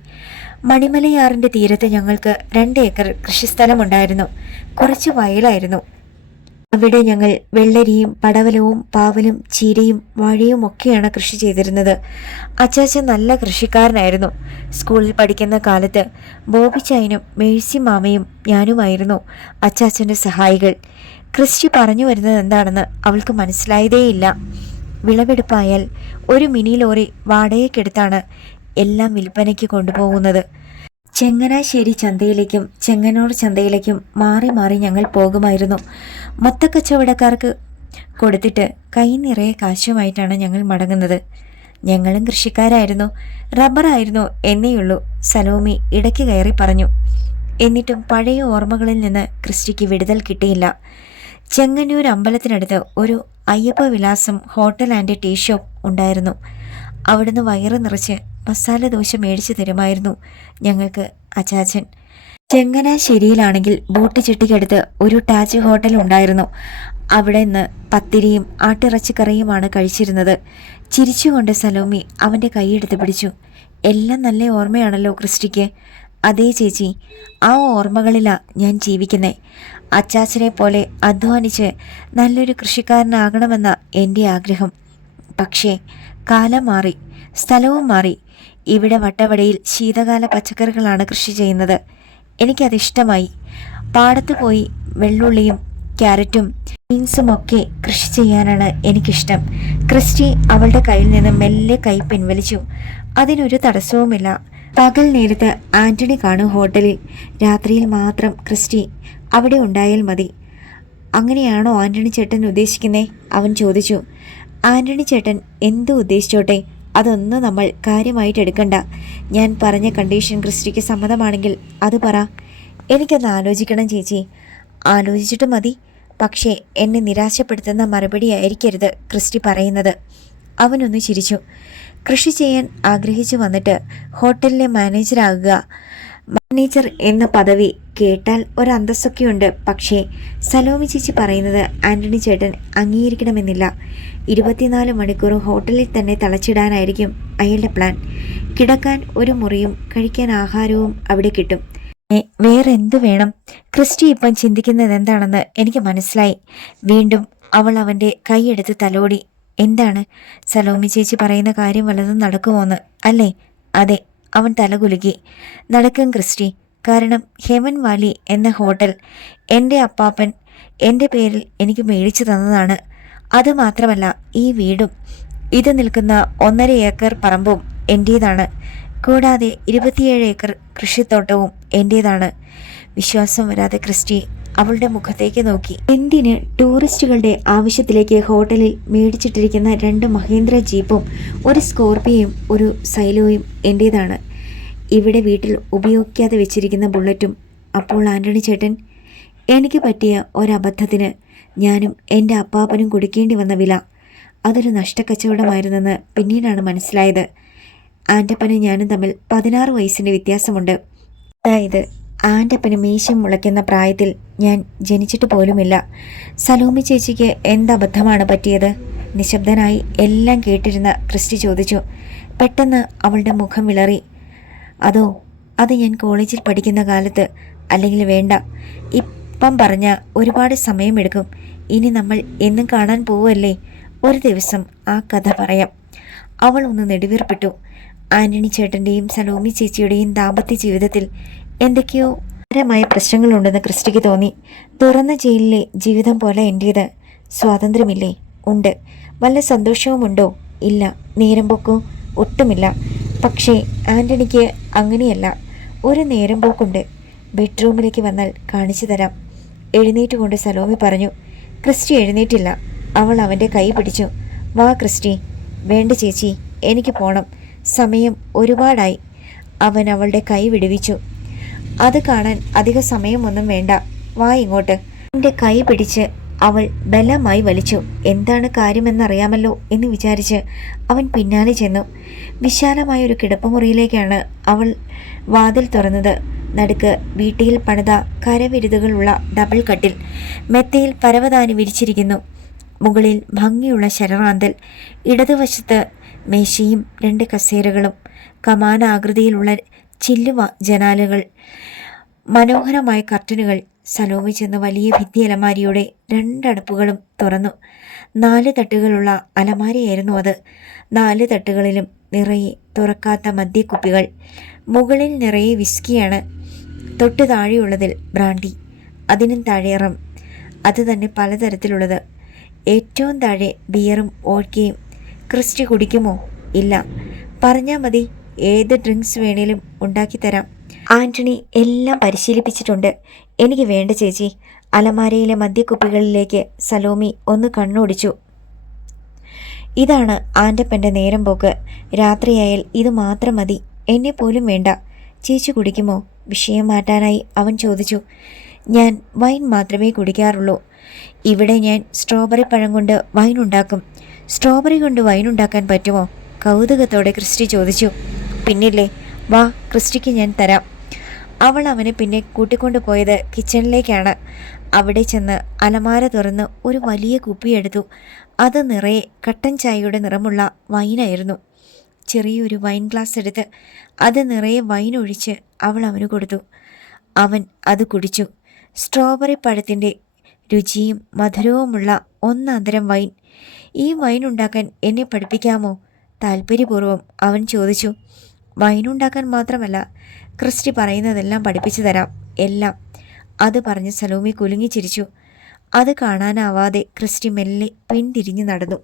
മണിമലയാറിൻ്റെ തീരത്ത് ഞങ്ങൾക്ക് 2 ഏക്കർ കൃഷിസ്ഥലമുണ്ടായിരുന്നു. കുറച്ച് വയലായിരുന്നു. അവിടെ ഞങ്ങൾ വെള്ളരിയും പടവലവും പാവലും ചീരയും വാഴയും ഒക്കെയാണ് കൃഷി ചെയ്തിരുന്നത്. അച്ചാച്ചൻ നല്ല കൃഷിക്കാരനായിരുന്നു. സ്കൂളിൽ പഠിക്കുന്ന കാലത്ത് ബോബി ചായനും മേഴ്സി മാമയും ഞാനുമായിരുന്നു അച്ചാച്ചൻ്റെ സഹായികൾ. ക്രിസ്റ്റി പറഞ്ഞു വരുന്നത് എന്താണെന്ന് അവൾക്ക് മനസ്സിലായതേയില്ല. വിളവെടുപ്പായാൽ ഒരു മിനി ലോറി വാടകയ്ക്കെടുത്താണ് എല്ലാം വിൽപ്പനയ്ക്ക് കൊണ്ടുപോകുന്നത്. ചെങ്ങനാശ്ശേരി ചന്തയിലേക്കും ചെങ്ങന്നൂർ ചന്തയിലേക്കും മാറി മാറി ഞങ്ങൾ പോകുമായിരുന്നു. മൊത്തക്കച്ചവടക്കാർക്ക് കൊടുത്തിട്ട് കൈ നിറയെ കാശുമായിട്ടാണ് ഞങ്ങൾ മടങ്ങുന്നത്. ഞങ്ങളും കൃഷിക്കാരായിരുന്നു, റബ്ബറായിരുന്നു എന്നേയുള്ളൂ, സലോമി ഇടയ്ക്ക് കയറി പറഞ്ഞു. എന്നിട്ടും പഴയ ഓർമ്മകളിൽ നിന്ന് ക്രിസ്റ്റിക്ക് വിടുതൽ കിട്ടിയില്ല. ചെങ്ങന്നൂർ അമ്പലത്തിനടുത്ത് ഒരു അയ്യപ്പ വിലാസം ഹോട്ടൽ ആൻഡ് ടീ ഷോപ്പ് ഉണ്ടായിരുന്നു. അവിടുന്ന് വയറ് നിറച്ച് മസാല ദോശ മേടിച്ചു തരുമായിരുന്നു ഞങ്ങൾക്ക് അച്ചാച്ചൻ. ചെങ്ങനാശ്ശേരിയിലാണെങ്കിൽ ബോട്ട് ചെട്ടിക്കടുത്ത് ഒരു ടാച്ച് ഹോട്ടൽ ഉണ്ടായിരുന്നു. അവിടെ നിന്ന് പത്തിരിയും ആട്ടിറച്ചിക്കറിയുമാണ് കഴിച്ചിരുന്നത്. ചിരിച്ചുകൊണ്ട് സലോമി അവൻ്റെ കൈയെടുത്ത് പിടിച്ചു. എല്ലാം നല്ല ഓർമ്മയാണല്ലോ ക്രിസ്റ്റിക്ക്. അതേ ചേച്ചി, ആ ഓർമ്മകളിലാണ് ഞാൻ ജീവിക്കുന്നേ. അച്ചാച്ചനെ പോലെ അധ്വാനിച്ച് നല്ലൊരു കൃഷിക്കാരനാകണമെന്ന എൻ്റെ ആഗ്രഹം. പക്ഷേ കാലം മാറി, സ്ഥലവും മാറി. ഇവിടെ വട്ടവടയിൽ ശീതകാല പച്ചക്കറികളാണ് കൃഷി ചെയ്യുന്നത്. എനിക്കതിഷ്ടമായി. പാടത്ത് പോയി വെള്ളുള്ളിയും ക്യാരറ്റും ബീൻസും ഒക്കെ കൃഷി ചെയ്യാനാണ് എനിക്കിഷ്ടം. ക്രിസ്റ്റി അവളുടെ കയ്യിൽ നിന്ന് മെല്ലെ കൈ പിൻവലിച്ചു. അതിനൊരു തടസ്സവുമില്ല. പകൽ നേരത്ത് ആൻ്റണി കാണും ഹോട്ടലിൽ, രാത്രിയിൽ മാത്രം ക്രിസ്റ്റി അവിടെ ഉണ്ടായാൽ മതി. അങ്ങനെയാണോ ആൻ്റണി ചേട്ടൻ ഉദ്ദേശിക്കുന്നേ? അവൻ ചോദിച്ചു. ആൻ്റണി ചേട്ടൻ എന്തു ഉദ്ദേശിച്ചോട്ടെ, അതൊന്നും നമ്മൾ കാര്യമായിട്ട് എടുക്കണ്ട. ഞാൻ പറഞ്ഞ കണ്ടീഷൻ ക്രിസ്റ്റിക്ക് സമ്മതമാണെങ്കിൽ അത് പറ. എനിക്കൊന്ന് ആലോചിക്കണം ചേച്ചി. ആലോചിച്ചിട്ട് മതി. പക്ഷേ എന്നെ നിരാശപ്പെടുത്തുന്ന മറുപടി ആയിരിക്കരുത് ക്രിസ്റ്റി പറയുന്നത്. അവനൊന്ന് ചിരിച്ചു. കൃഷി ചെയ്യാൻ ആഗ്രഹിച്ചു വന്നിട്ട് ഹോട്ടലിലെ മാനേജറാകുക. മാനേജർ എന്ന പദവി കേട്ടാൽ ഒരു അന്തസ്സൊക്കെയുണ്ട്. പക്ഷേ സലോമി ചേച്ചി പറയുന്നത് ആൻ്റണി ചേട്ടൻ അംഗീകരിക്കണമെന്നില്ല. 24 മണിക്കൂർ ഹോട്ടലിൽ തന്നെ തളച്ചിടാനായിരിക്കും അയാളുടെ പ്ലാൻ. കിടക്കാൻ ഒരു മുറിയും കഴിക്കാൻ ആഹാരവും അവിടെ കിട്ടും. വേറെ എന്തു വേണം? ക്രിസ്റ്റി ഇപ്പം ചിന്തിക്കുന്നത് എന്താണെന്ന് എനിക്ക് മനസ്സിലായി. വീണ്ടും അവൾ അവൻ്റെ കൈയെടുത്ത് തലോടി. എന്താണ്? സലോമി ചേച്ചി പറയുന്ന കാര്യം വല്ലതും നടക്കുമോന്ന് അല്ലേ? അതെ. അവൻ തലകുലുക്കി. നടക്കും ക്രിസ്റ്റി. കാരണം ഹെവൻ വാലി എന്ന ഹോട്ടൽ എൻ്റെ അപ്പാപ്പൻ എൻ്റെ പേരിൽ എനിക്ക് മേടിച്ചു തന്നതാണ്. അതുമാത്രമല്ല, ഈ വീടും ഇത് നിൽക്കുന്ന 1.5 ഏക്കർ പറമ്പും എൻ്റേതാണ്. കൂടാതെ 27 ഏക്കർ കൃഷിത്തോട്ടവും എൻ്റേതാണ്. വിശ്വാസം വരാതെ ക്രിസ്റ്റി അവളുടെ മുഖത്തേക്ക് നോക്കി. എന്തിന് ടൂറിസ്റ്റുകളുടെ ആവശ്യത്തിലേക്ക് ഹോട്ടലിൽ മേടിച്ചിട്ടിരിക്കുന്ന 2 മഹീന്ദ്ര ജീപ്പും ഒരു സ്കോർപിയോയും ഒരു സൈലോയും എൻ്റേതാണ്. ഇവിടെ വീട്ടിൽ ഉപയോഗിക്കാതെ വെച്ചിരിക്കുന്ന ബുള്ളറ്റും. അപ്പോൾ ആൻ്റണി ചേട്ടൻ, എനിക്ക് പറ്റിയ ഒരബദ്ധത്തിന് ഞാനും എൻ്റെ അപ്പാപ്പനും കൊടുക്കേണ്ടി വന്ന വില അതൊരു നഷ്ടക്കച്ചവടമായിരുന്നെന്ന് പിന്നീടാണ് മനസ്സിലായത്. ആൻ്റപ്പനും ഞാനും തമ്മിൽ 16 വയസ്സിൻ്റെ വ്യത്യാസമുണ്ട്. അതായത് ആൻ്റപ്പന് മീശം മുളയ്ക്കുന്ന പ്രായത്തിൽ ഞാൻ ജനിച്ചിട്ട് പോലുമില്ല. സലോമി ചേച്ചിക്ക് എന്തബദ്ധമാണ് പറ്റിയത്? നിശബ്ദനായി എല്ലാം കേട്ടിരുന്ന ക്രിസ്റ്റി ചോദിച്ചു. പെട്ടെന്ന് അവളുടെ മുഖം വിളറി. അത് ഞാൻ കോളേജിൽ പഠിക്കുന്ന കാലത്ത്. അല്ലെങ്കിൽ വേണ്ട, ഇപ്പം പറഞ്ഞ ഒരുപാട് സമയമെടുക്കും. ഇനി നമ്മൾ എന്നും കാണാൻ പോവല്ലേ, ഒരു ദിവസം ആ കഥ പറയാം. അവൾ ഒന്ന് നെടുവീർപ്പിട്ടു. ആൻ്റണി ചേട്ടൻ്റെയും സലോമി ചേച്ചിയുടെയും ദാമ്പത്യ ജീവിതത്തിൽ എന്തൊക്കെയോ പരമായ പ്രശ്നങ്ങളുണ്ടെന്ന് ക്രിസ്റ്റിക്ക് തോന്നി. തുറന്ന ജയിലിലെ ജീവിതം പോലെ എൻ്റേത്. സ്വാതന്ത്ര്യമില്ലേ? ഉണ്ട്. വല്ല സന്തോഷവുമുണ്ടോ? ഇല്ല. നേരം പോക്കോ? ഒട്ടുമില്ല. പക്ഷേ ആൻ്റണിക്ക് അങ്ങനെയല്ല. ഒരു നേരം പോക്കുണ്ട്. ബെഡ്റൂമിലേക്ക് വന്നാൽ കാണിച്ചു തരാം. എഴുന്നേറ്റുകൊണ്ട് സലോമി പറഞ്ഞു. ക്രിസ്റ്റി എഴുന്നേറ്റില്ല. അവൾ അവൻ്റെ കൈ പിടിച്ചു. വാ ക്രിസ്റ്റി. വേണ്ട ചേച്ചി, എനിക്ക് പോണം. സമയം ഒരുപാടായി. അവൻ അവളുടെ കൈ വിടുവിച്ചു. അത് കാണാൻ അധിക സമയമൊന്നും വേണ്ട. വാ ഇങ്ങോട്ട്. എൻ്റെ കൈ പിടിച്ച് അവൾ ബലമായി വലിച്ചു. എന്താണ് കാര്യമെന്നറിയാമല്ലോ എന്ന് വിചാരിച്ച് അവൻ പിന്നാലെ ചെന്നു. വിശാലമായൊരു കിടപ്പുമുറിയിലേക്കാണ് അവൾ വാതിൽ തുറന്നത്. നടുക്ക് വീട്ടിൽ പണിത കരവിരുതുകളുള്ള ഡബിൾ കട്ടിൽ. മെത്തയിൽ പരവതാനി വിരിച്ചിരിക്കുന്നു. മുകളിൽ ഭംഗിയുള്ള ശരറാന്തൽ. ഇടതുവശത്ത് മേശയും 2 കസേരകളും. കമാനാകൃതിയിലുള്ള ചില്ലുവ ജനാലകൾ, മനോഹരമായ കർട്ടനുകൾ. സലോമി ചെന്ന് വലിയ ഭിത്തി അലമാരിയുടെ 2 അടുപ്പുകളും തുറന്നു. 4 തട്ടുകളുള്ള അലമാരിയായിരുന്നു അത്. 4 തട്ടുകളിലും നിറയെ തുറക്കാത്ത മദ്യക്കുപ്പികൾ. മുകളിൽ നിറയെ വിസ്കിയാണ്. തൊട്ട് താഴെയുള്ളതിൽ ബ്രാൻഡി, അതിനും താഴെ റം, അത് തന്നെ പലതരത്തിലുള്ളത്. ഏറ്റവും താഴെ ബിയറും വോഡ്കയും. ക്രിസ്റ്റി കുടിക്കുമോ? ഇല്ല. പറഞ്ഞാൽ മതി, ഏത് ഡ്രിങ്ക്സ് വേണേലും ഉണ്ടാക്കിത്തരാം. ആൻ്റണി എല്ലാം പരിശീലിപ്പിച്ചിട്ടുണ്ട്. എനിക്ക് വേണ്ട ചേച്ചി. അലമാരയിലെ മദ്യക്കുപ്പികളിലേക്ക് സലോമി ഒന്ന് കണ്ണോടിച്ചു. ഇതാണ് ആൻ്റപ്പൻ്റെ നേരം പോക്ക്. രാത്രിയായാൽ ഇത് മാത്രം മതി. എന്നെ പോലും വേണ്ട. ചേച്ചി കുടിക്കുമോ? വിഷയം മാറ്റാനായി അവൻ ചോദിച്ചു. ഞാൻ വൈൻ മാത്രമേ കുടിക്കാറുള്ളൂ. ഇവിടെ ഞാൻ സ്ട്രോബെറി പഴം കൊണ്ട് വൈൻ ഉണ്ടാക്കും. സ്ട്രോബെറി കൊണ്ട് വൈൻ ഉണ്ടാക്കാൻ പറ്റുമോ? കൗതുകത്തോടെ ക്രിസ്റ്റി ചോദിച്ചു. പിന്നില്ലേ, വാ, ക്രിസ്റ്റിക്ക് ഞാൻ തരാം. അവൾ അവനെ പിന്നെ കൂട്ടിക്കൊണ്ടു പോയത് കിച്ചണിലേക്കാണ്. അവിടെ ചെന്ന് അലമാര തുറന്ന് ഒരു വലിയ കുപ്പിയെടുത്തു. അത് നിറയെ കട്ടൻ ചായയുടെ നിറമുള്ള വൈനായിരുന്നു. ചെറിയൊരു വൈൻ ഗ്ലാസ് എടുത്ത് അത് നിറയെ വൈൻ ഒഴിച്ച് അവൾ അവന് കൊടുത്തു. അവൻ അത് കുടിച്ചു. സ്ട്രോബെറി പഴത്തിൻ്റെ രുചിയും മധുരവുമുള്ള ഒന്നാന്തരം വൈൻ. ഈ വൈൻ ഉണ്ടാക്കാൻ എന്നെ പഠിപ്പിക്കാമോ? താല്പര്യപൂർവ്വം അവൻ ചോദിച്ചു. വൈനുണ്ടാക്കാൻ മാത്രമല്ല, ക്രിസ്റ്റി പറയുന്നതെല്ലാം പഠിപ്പിച്ചു തരാം, എല്ലാം. അത് പറഞ്ഞ് സലോമി കുലുങ്ങി ചിരിച്ചു. അത് കാണാനാവാതെ ക്രിസ്റ്റി മെല്ലെ പിന്തിരിഞ്ഞു നടന്നു.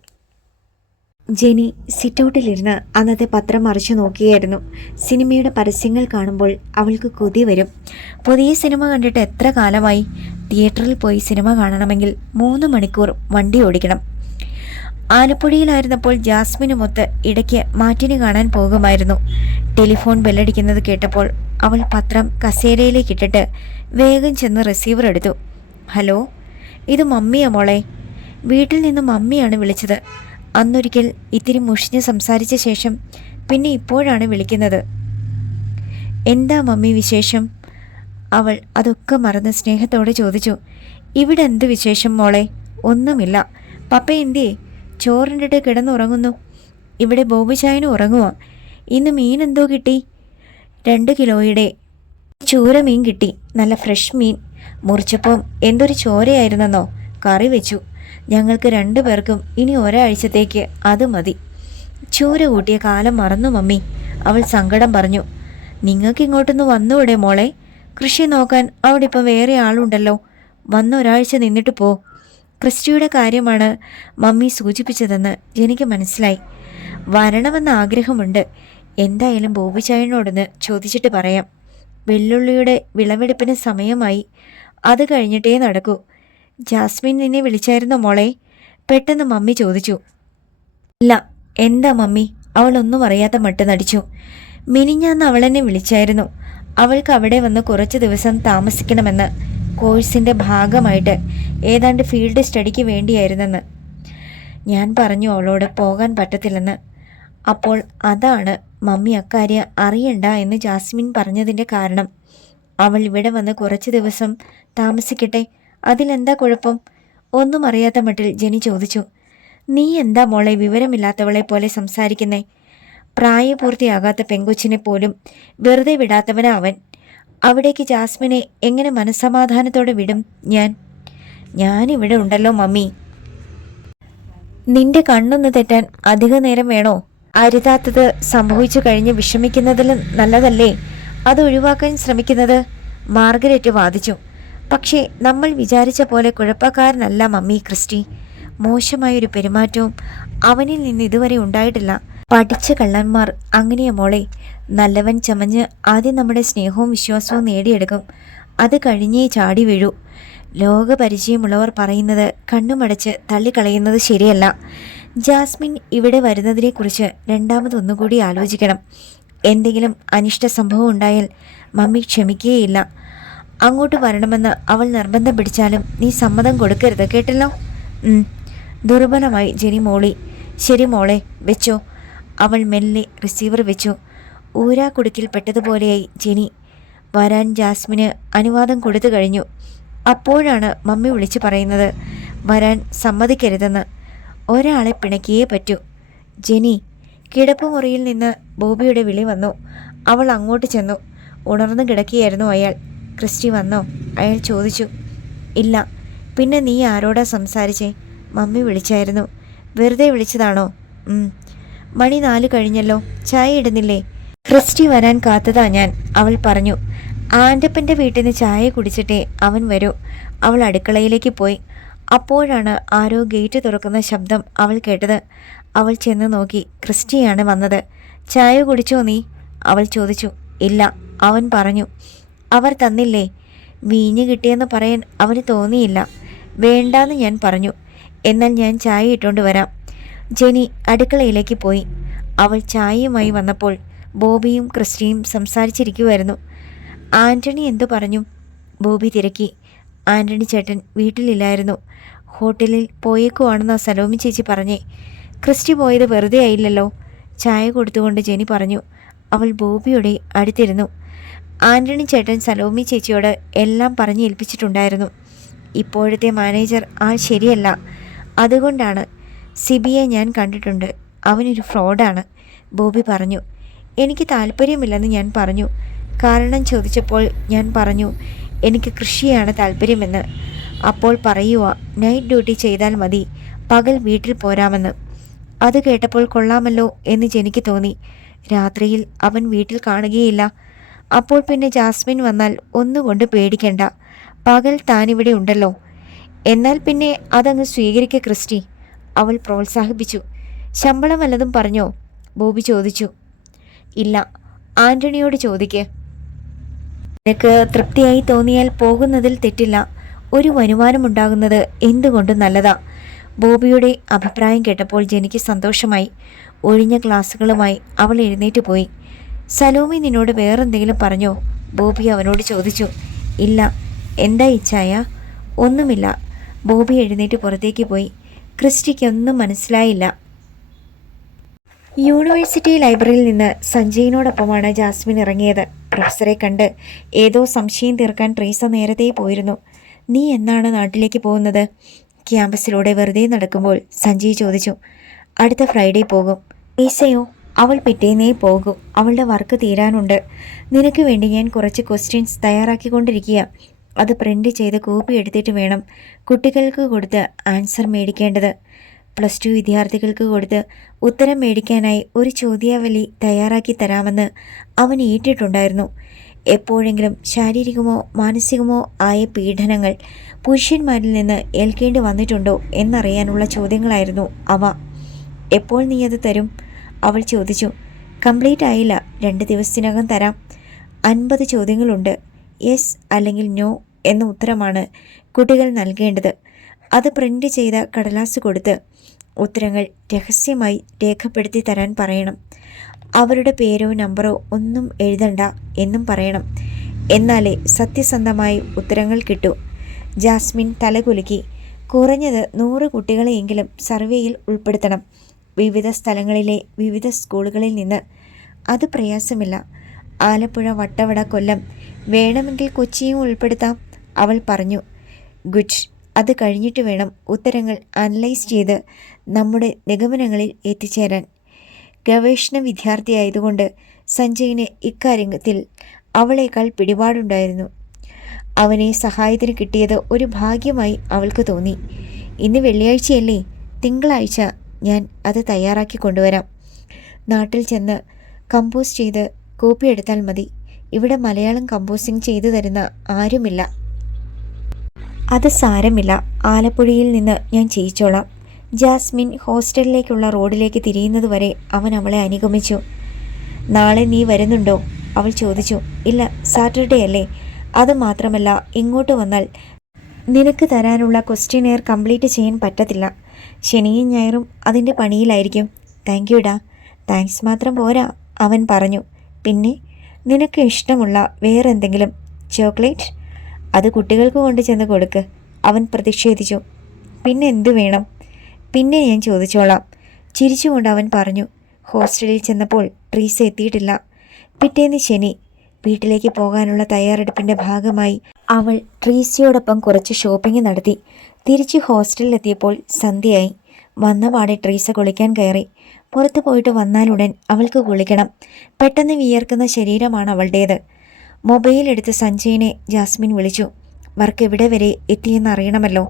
ജെനി സിറ്റൗട്ടിലിരുന്ന് അന്നത്തെ പത്രം മറിച്ചു നോക്കിയായിരുന്നു. സിനിമയുടെ പരസ്യങ്ങൾ കാണുമ്പോൾ അവൾക്ക് കൊതി വരും. പുതിയ സിനിമ കണ്ടിട്ട് എത്ര കാലമായി? തിയേറ്ററിൽ പോയി സിനിമ കാണണമെങ്കിൽ 3 മണിക്കൂർ വണ്ടി ഓടിക്കണം. ആലപ്പുഴയിലായിരുന്നപ്പോൾ ജാസ്മിനുമൊത്ത് ഇടയ്ക്ക് മാറ്റിന് കാണാൻ പോകുമായിരുന്നു. ടെലിഫോൺ ബെല്ലടിക്കുന്നത് കേട്ടപ്പോൾ അവൾ പത്രം കസേരയിലേക്കിട്ടിട്ട് വേഗം ചെന്ന് റിസീവർ എടുത്തു. ഹലോ, ഇത് മമ്മിയാ മോളെ. വീട്ടിൽ നിന്ന് മമ്മിയാണ് വിളിച്ചത്. അന്നൊരിക്കൽ ഇത്തിരി മുഷിഞ്ഞ് സംസാരിച്ച ശേഷം പിന്നെ ഇപ്പോഴാണ് വിളിക്കുന്നത്. എന്താ മമ്മി വിശേഷം? അവൾ അതൊക്കെ മറന്ന് സ്നേഹത്തോടെ ചോദിച്ചു. ഇവിടെ എന്ത് വിശേഷം മോളെ? ഒന്നുമില്ല. പപ്പ എന്തേ? ചോറിൻ്റെ കിടന്നുറങ്ങുന്നു. ഇവിടെ ബോബിചായനും ഉറങ്ങുക. ഇന്ന് മീൻ എന്തോ കിട്ടി? 2 കിലോയുടെ ചൂര മീൻ കിട്ടി. നല്ല ഫ്രഷ് മീൻ. മുറിച്ചപ്പം എന്തൊരു ചോരയായിരുന്നെന്നോ. കറി വെച്ചു. ഞങ്ങൾക്ക് 2 പേർക്കും ഇനി ഒരാഴ്ചത്തേക്ക് അത് മതി. ചൂര കൂട്ടിയ കാലം മറന്നു മമ്മി. അവൾ സങ്കടം പറഞ്ഞു. നിങ്ങൾക്ക് ഇങ്ങോട്ടൊന്ന് വന്നുകൂടെ മോളെ? കൃഷി നോക്കാൻ അവിടെ ഇപ്പം വേറെ ആളുണ്ടല്ലോ. വന്ന് ഒരാഴ്ച നിന്നിട്ട് പോ. ക്രിസ്റ്റിയുടെ കാര്യമാണ് മമ്മി സൂചിപ്പിച്ചതെന്ന് എനിക്ക് മനസ്സിലായി. വരണമെന്ന ആഗ്രഹമുണ്ട്. എന്തായാലും ബോബിചായനോടൊന്ന് ചോദിച്ചിട്ട് പറയാം. വെള്ളുള്ളിയുടെ വിളവെടുപ്പിന് സമയമായി. അത് കഴിഞ്ഞിട്ടേ നടക്കൂ. ജാസ്മിൻ നിന്നെ വിളിച്ചായിരുന്നോ മോളെ? പെട്ടെന്ന് മമ്മി ചോദിച്ചു. ഇല്ല. എന്താ മമ്മി? അവളൊന്നും അറിയാത്ത മട്ട് നടിച്ചു. മിനിഞ്ഞാന്ന് അവളെന്നെ വിളിച്ചായിരുന്നു. അവൾക്ക് അവിടെ വന്ന് കുറച്ച് ദിവസം താമസിക്കണമെന്ന്. കോഴ്സിൻ്റെ ഭാഗമായിട്ട് ഏതാണ്ട് ഫീൽഡ് സ്റ്റഡിക്ക് വേണ്ടിയായിരുന്നെന്ന്. ഞാൻ പറഞ്ഞു അവളോട് പോകാൻ പറ്റത്തില്ലെന്ന്. അപ്പോൾ അതാണ് മമ്മി അക്കാര്യം അറിയണ്ട എന്ന് ജാസ്മിൻ പറഞ്ഞതിൻ്റെ കാരണം. അവൾ ഇവിടെ വന്ന് കുറച്ച് ദിവസം താമസിക്കട്ടെ, അതിലെന്താ കുഴപ്പം? ഒന്നും അറിയാത്ത മട്ടിൽ ജെനി ചോദിച്ചു. നീ എന്താ മോളെ വിവരമില്ലാത്തവളെ പോലെ സംസാരിക്കുന്നേ? പ്രായപൂർത്തിയാകാത്ത പെങ്കൊച്ചിനെ പോലും വെറുതെ വിടാത്തവനാ അവൻ. അവിടേക്ക് ജാസ്മിനെ എങ്ങനെ മനസ്സമാധാനത്തോടെ വിടും ഞാനിവിടെ ഉണ്ടല്ലോ മമ്മി. നിന്റെ കണ്ണൊന്ന് തെറ്റാൻ അധിക നേരം വേണോ? അരുതാത്തത് സംഭവിച്ചു കഴിഞ്ഞ് വിഷമിക്കുന്നതിലും നല്ലതല്ലേ അത് ഒഴിവാക്കാൻ ശ്രമിക്കുന്നത്? മാർഗരറ്റ് വാദിച്ചു. പക്ഷേ നമ്മൾ വിചാരിച്ച പോലെ കുഴപ്പക്കാരനല്ല മമ്മി ക്രിസ്റ്റി. മോശമായൊരു പെരുമാറ്റവും അവനിൽ നിന്ന് ഇതുവരെ ഉണ്ടായിട്ടില്ല. പഠിച്ച കള്ളന്മാർ അങ്ങനെയാ മോളെ. നല്ലവൻ ചമഞ്ഞ് ആദ്യം നമ്മുടെ സ്നേഹവും വിശ്വാസവും നേടിയെടുക്കും. അത് കഴിഞ്ഞേ ചാടി വീഴൂ. ലോകപരിചയമുള്ളവർ പറയുന്നത് കണ്ണുമടച്ച് തള്ളിക്കളയുന്നത് ശരിയല്ല. ജാസ്മിൻ ഇവിടെ വരുന്നതിനെക്കുറിച്ച് രണ്ടാമതൊന്നുകൂടി ആലോചിക്കണം. എന്തെങ്കിലും അനിഷ്ട സംഭവം ഉണ്ടായാൽ മമ്മി ക്ഷമിക്കുകയില്ല. അങ്ങോട്ട് വരണമെന്ന് അവൾ നിർബന്ധം പിടിച്ചാലും നീ സമ്മതം കൊടുക്കരുത്, കേട്ടല്ലോ? ദുർബലമായി ജെനി മോളി. ശരി മോളെ, വെച്ചോ. അവൾ മെല്ലെ റിസീവർ വെച്ചു. ഊരാക്കുടുക്കിൽ പെട്ടതുപോലെയായി ജെനി. വരാൻ ജാസ്മിന് അനുവാദം കൊടുത്തു കഴിഞ്ഞു. അപ്പോഴാണ് മമ്മി വിളിച്ചു പറയുന്നത് വരാൻ സമ്മതിക്കരുതെന്ന്. ഒരാളെ പിണക്കിയേ പറ്റൂ. ജെനി. കിടപ്പുമുറിയിൽ നിന്ന് ബോബിയുടെ വിളി വന്നു. അവൾ അങ്ങോട്ട് ചെന്നു. ഉണർന്നു കിടക്കുകയായിരുന്നു അയാൾ. ക്രിസ്റ്റി വന്നോ? അയാൾ ചോദിച്ചു. ഇല്ല. പിന്നെ നീ ആരോടാ സംസാരിച്ചേ? മമ്മി വിളിച്ചായിരുന്നു. വെറുതെ വിളിച്ചതാണോ? മണി 4 കഴിഞ്ഞല്ലോ. ചായ ഇടുന്നില്ലേ? ക്രിസ്റ്റി വരാൻ കാത്തതാ ഞാൻ, അവൾ പറഞ്ഞു. ആൻ്റപ്പൻ്റെ വീട്ടിൽ നിന്ന് ചായ കുടിച്ചിട്ടേ അവൻ വരൂ. അവൾ അടുക്കളയിലേക്ക് പോയി. അപ്പോഴാണ് ആരോ ഗേറ്റ് തുറക്കുന്ന ശബ്ദം അവൾ കേട്ടത്. അവൾ ചെന്ന് നോക്കി. ക്രിസ്റ്റിയാണ് വന്നത്. ചായ കുടിച്ചോ നീ? അവൾ ചോദിച്ചു. ഇല്ല, അവൻ പറഞ്ഞു. അവർ തന്നില്ലേ? വീഞ്ഞ് കിട്ടിയെന്ന് പറയാൻ അവന് തോന്നിയില്ല. വേണ്ടാന്ന് ഞാൻ പറഞ്ഞു. എന്നാൽ ഞാൻ ചായ ഇട്ടുകൊണ്ട് വരാം. ജെനി അടുക്കളയിലേക്ക് പോയി. അവൾ ചായയുമായി വന്നപ്പോൾ ബോബിയും ക്രിസ്റ്റിയും സംസാരിച്ചിരിക്കുമായിരുന്നു. ആൻ്റണി എന്തു പറഞ്ഞു? ബോബി തിരക്കി. ആൻ്റണി ചേട്ടൻ വീട്ടിലില്ലായിരുന്നു. ഹോട്ടലിൽ പോയേക്കുവാണെന്നാ സലോമി ചേച്ചി പറഞ്ഞേ. ക്രിസ്റ്റി പോയത് വെറുതെ ആയില്ലല്ലോ. ചായ കൊടുത്തുകൊണ്ട് ജെനി പറഞ്ഞു. അവൾ ബോബിയുടെ അടുത്തിരുന്നു. ആൻ്റണി ചേട്ടൻ സലോമി ചേച്ചിയോട് എല്ലാം പറഞ്ഞ് ഏൽപ്പിച്ചിട്ടുണ്ടായിരുന്നു. ഇപ്പോഴത്തെ മാനേജർ ആൾ ശരിയല്ല. അതുകൊണ്ടാണ്. സിബിയെ ഞാൻ കണ്ടിട്ടുണ്ട്. അവനൊരു ഫ്രോഡാണ്, ബോബി പറഞ്ഞു. എനിക്ക് താല്പര്യമില്ലെന്ന് ഞാൻ പറഞ്ഞു. കാരണം ചോദിച്ചപ്പോൾ ഞാൻ പറഞ്ഞു എനിക്ക് കൃഷിയാണ് താല്പര്യമെന്ന്. അപ്പോൾ പറയുക നൈറ്റ് ഡ്യൂട്ടി ചെയ്താൽ മതി, പകൽ വീട്ടിൽ പോരാമെന്ന്. അത് കേട്ടപ്പോൾ കൊള്ളാമല്ലോ എന്ന് ജെനിക്ക് തോന്നി. രാത്രിയിൽ അവൻ വീട്ടിൽ കാണുകയില്ല. അപ്പോൾ പിന്നെ ജാസ്മിൻ വന്നാൽ ഒന്നുകൊണ്ട് പേടിക്കണ്ട. പകൽ താനിവിടെ ഉണ്ടല്ലോ. എന്നാൽ പിന്നെ അതങ്ങ് സ്വീകരിക്ക ക്രിസ്റ്റി, അവൾ പ്രോത്സാഹിപ്പിച്ചു. ശമ്പളം വല്ലതും പറഞ്ഞോ? ബോബി ചോദിച്ചു. ഇല്ല, ആൻ്റണിയോട് ചോദിക്ക്. നിനക്ക് തൃപ്തിയായി തോന്നിയാൽ പോകുന്നതിൽ തെറ്റില്ല. ഒരു വരുമാനമുണ്ടാകുന്നത് എന്തുകൊണ്ടും നല്ലതാ. ബോബിയുടെ അഭിപ്രായം കേട്ടപ്പോൾ ജെനിക്ക് സന്തോഷമായി. ഒഴിഞ്ഞ ഗ്ലാസുകളുമായി അവൾ എഴുന്നേറ്റ് പോയി. സലോമി നിന്നോട് വേറെന്തെങ്കിലും പറഞ്ഞോ? ബോബി അവനോട് ചോദിച്ചു. ഇല്ല. എന്താ ഇച്ഛായ? ഒന്നുമില്ല. ബോബി എഴുന്നേറ്റ് പുറത്തേക്ക് പോയി. ക്രിസ്റ്റിക്കൊന്നും മനസ്സിലായില്ല. യൂണിവേഴ്സിറ്റി ലൈബ്രറിയിൽ നിന്ന് സഞ്ജയിനോടൊപ്പമാണ് ജാസ്മിൻ ഇറങ്ങിയത്. പ്രൊഫസറെ കണ്ട് ഏതോ സംശയം തീർക്കാൻ ട്രീസ നേരത്തെ പോയിരുന്നു. നീ എന്നാണ് നാട്ടിലേക്ക് പോകുന്നത്? ക്യാമ്പസിലൂടെ വെറുതെ നടക്കുമ്പോൾ സഞ്ജയ് ചോദിച്ചു. അടുത്ത ഫ്രൈഡേ പോകും. ട്രീസയോ? അവൾ പിറ്റേന്നേ പോകും. അവളുടെ വർക്ക് തീരാനുണ്ട്. നിനക്ക് വേണ്ടി ഞാൻ കുറച്ച് ക്വസ്റ്റ്യൻസ് തയ്യാറാക്കിക്കൊണ്ടിരിക്കുക. അത് പ്രിൻ്റ് ചെയ്ത് കോപ്പി എടുത്തിട്ട് വേണം കുട്ടികൾക്ക് കൊടുത്ത് ആൻസർ മേടിക്കേണ്ടത്. +2 വിദ്യാർത്ഥികൾക്ക് കൊടുത്ത് ഉത്തരം മേടിക്കാനായി ഒരു ചോദ്യാവലി തയ്യാറാക്കി തരാമെന്ന് അവൻ ഏറ്റിട്ടുണ്ടായിരുന്നു. എപ്പോഴെങ്കിലും ശാരീരികമോ മാനസികമോ ആയ പീഡനങ്ങൾ പുരുഷന്മാരിൽ നിന്ന് ഏൽക്കേണ്ടി വന്നിട്ടുണ്ടോ എന്നറിയാനുള്ള ചോദ്യങ്ങളായിരുന്നു അവ. എപ്പോൾ നീ അത് തരും? അവൾ ചോദിച്ചു. കംപ്ലീറ്റ് ആയില്ല, 2 ദിവസത്തിനകം തരാം. 50 ചോദ്യങ്ങളുണ്ട്. യെസ് അല്ലെങ്കിൽ നോ എന്ന ഉത്തരമാണ് കുട്ടികൾ നൽകേണ്ടത്. അത് പ്രിൻ്റ് ചെയ്ത കടലാസ് കൊടുത്ത് ഉത്തരങ്ങൾ രഹസ്യമായി രേഖപ്പെടുത്തി തരാൻ പറയണം. അവരുടെ പേരോ നമ്പറോ ഒന്നും എഴുതണ്ട എന്നും പറയണം. എന്നാലേ സത്യസന്ധമായി ഉത്തരങ്ങൾ കിട്ടൂ. ജാസ്മിൻ തലകുലുക്കി. കുറഞ്ഞത് 100 കുട്ടികളെയെങ്കിലും സർവേയിൽ ഉൾപ്പെടുത്തണം. വിവിധ സ്ഥലങ്ങളിലെ വിവിധ സ്കൂളുകളിൽ നിന്ന്. അത് പ്രയാസമില്ല. ആലപ്പുഴ, വട്ടവട, കൊല്ലം, വേണമെങ്കിൽ കൊച്ചിയും ഉൾപ്പെടുത്താം, അവൾ പറഞ്ഞു. ഗുഡ്. അത് കഴിഞ്ഞിട്ട് വേണം ഉത്തരങ്ങൾ അനലൈസ് ചെയ്ത് നമ്മുടെ നിഗമനങ്ങളിൽ എത്തിച്ചേരാൻ. ഗവേഷണ വിദ്യാർത്ഥിയായതുകൊണ്ട് സഞ്ജയിന് ഇക്കാര്യത്തിൽ അവളേക്കാൾ പിടിപാടുണ്ടായിരുന്നു. അവനെ സഹായത്തിന് കിട്ടിയത് ഒരു ഭാഗ്യമായി അവൾക്ക് തോന്നി. ഇന്ന് വെള്ളിയാഴ്ചയല്ലേ, തിങ്കളാഴ്ച ഞാൻ അത് തയ്യാറാക്കി കൊണ്ടുവരാം. നാട്ടിൽ ചെന്ന് കമ്പോസ് ചെയ്ത് കോപ്പി എടുത്താൽ മതി. ഇവിടെ മലയാളം കമ്പോസിങ് ചെയ്തു തരുന്ന ആരുമില്ല. അത് സാരമില്ല, ആലപ്പുഴയിൽ നിന്ന് ഞാൻ ചെയ്യിച്ചോളാം. ജാസ്മിൻ ഹോസ്റ്റലിലേക്കുള്ള റോഡിലേക്ക് തിരിയുന്നതുവരെ അവൻ അവളെ അനുഗമിച്ചു. നാളെ നീ വരുന്നുണ്ടോ, അവൾ ചോദിച്ചു. ഇല്ല, സാറ്റർഡേ അല്ലേ. അത് മാത്രമല്ല, ഇങ്ങോട്ട് വന്നാൽ നിനക്ക് തരാനുള്ള ക്വസ്റ്റ്യനെയർ കംപ്ലീറ്റ് ചെയ്യാൻ പറ്റത്തില്ല. ശനിയും ഞായറും അതിൻ്റെ പണിയിലായിരിക്കും. താങ്ക് യുടാ. താങ്ക്സ് മാത്രം പോരാ, അവൻ പറഞ്ഞു. പിന്നെ നിനക്ക് ഇഷ്ടമുള്ള വേറെന്തെങ്കിലും? ചോക്ലേറ്റ്? അത് കുട്ടികൾക്ക് കൊണ്ട് ചെന്ന് കൊടുക്ക്, അവൻ പ്രതിഷേധിച്ചു. പിന്നെ എന്തു വേണം? പിന്നെ ഞാൻ ചോദിച്ചോളാം, ചിരിച്ചുകൊണ്ട് അവൻ പറഞ്ഞു. ഹോസ്റ്റലിൽ ചെന്നപ്പോൾ ട്രീസ എത്തിയിട്ടില്ല. പിറ്റേന്ന് ശനി. വീട്ടിലേക്ക് പോകാനുള്ള തയ്യാറെടുപ്പിൻ്റെ ഭാഗമായി അവൾ ട്രീസയോടൊപ്പം കുറച്ച് ഷോപ്പിംഗ് നടത്തി. തിരിച്ച് ഹോസ്റ്റലിലെത്തിയപ്പോൾ സന്ധ്യയായി. വന്നപാടെ ട്രീസ കുളിക്കാൻ കയറി. പുറത്തു പോയിട്ട് വന്നാലുടൻ അവൾക്ക് കുളിക്കണം. പെട്ടെന്ന് വിയർക്കുന്ന ശരീരമാണ് അവളുടേത്. മൊബൈൽ എടുത്ത് സഞ്ജയിനെ ജാസ്മിൻ വിളിച്ചു. വർക്ക് എവിടെ വരെ എത്തിയെന്ന് അറിയണമല്ലോ.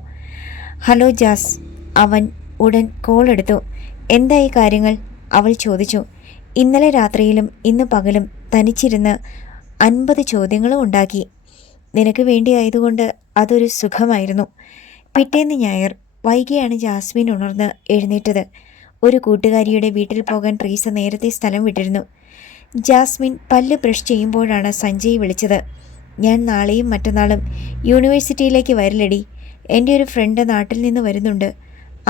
ഹലോ ജാസ്. അവൻ ഉടൻ കോൾ എടുത്തു. എന്തായി കാര്യങ്ങൾ, അവൾ ചോദിച്ചു. ഇന്നലെ രാത്രിയിലും ഇന്ന് പകലും തനിച്ചിരുന്ന് 50 ചോദ്യങ്ങളും ഉണ്ടാക്കി. നിനക്ക് വേണ്ടിയായതുകൊണ്ട് അതൊരു സുഖമായിരുന്നു. പിറ്റേന്ന് ഞായർ വൈകിയാണ് ജാസ്മിൻ ഉണർന്ന് എഴുന്നേറ്റത്. ഒരു കൂട്ടുകാരിയുടെ വീട്ടിൽ പോകാൻ ട്രീസ നേരത്തെ സ്ഥലം വിട്ടിരുന്നു. ജാസ്മിൻ പല്ല് ബ്രഷ് ചെയ്യുമ്പോഴാണ് സഞ്ജയ് വിളിച്ചത്. ഞാൻ നാളെയും മറ്റന്നാളും യൂണിവേഴ്സിറ്റിയിലേക്ക് വരില്ലടി. എൻ്റെ ഒരു ഫ്രണ്ട് നാട്ടിൽ നിന്ന് വരുന്നുണ്ട്.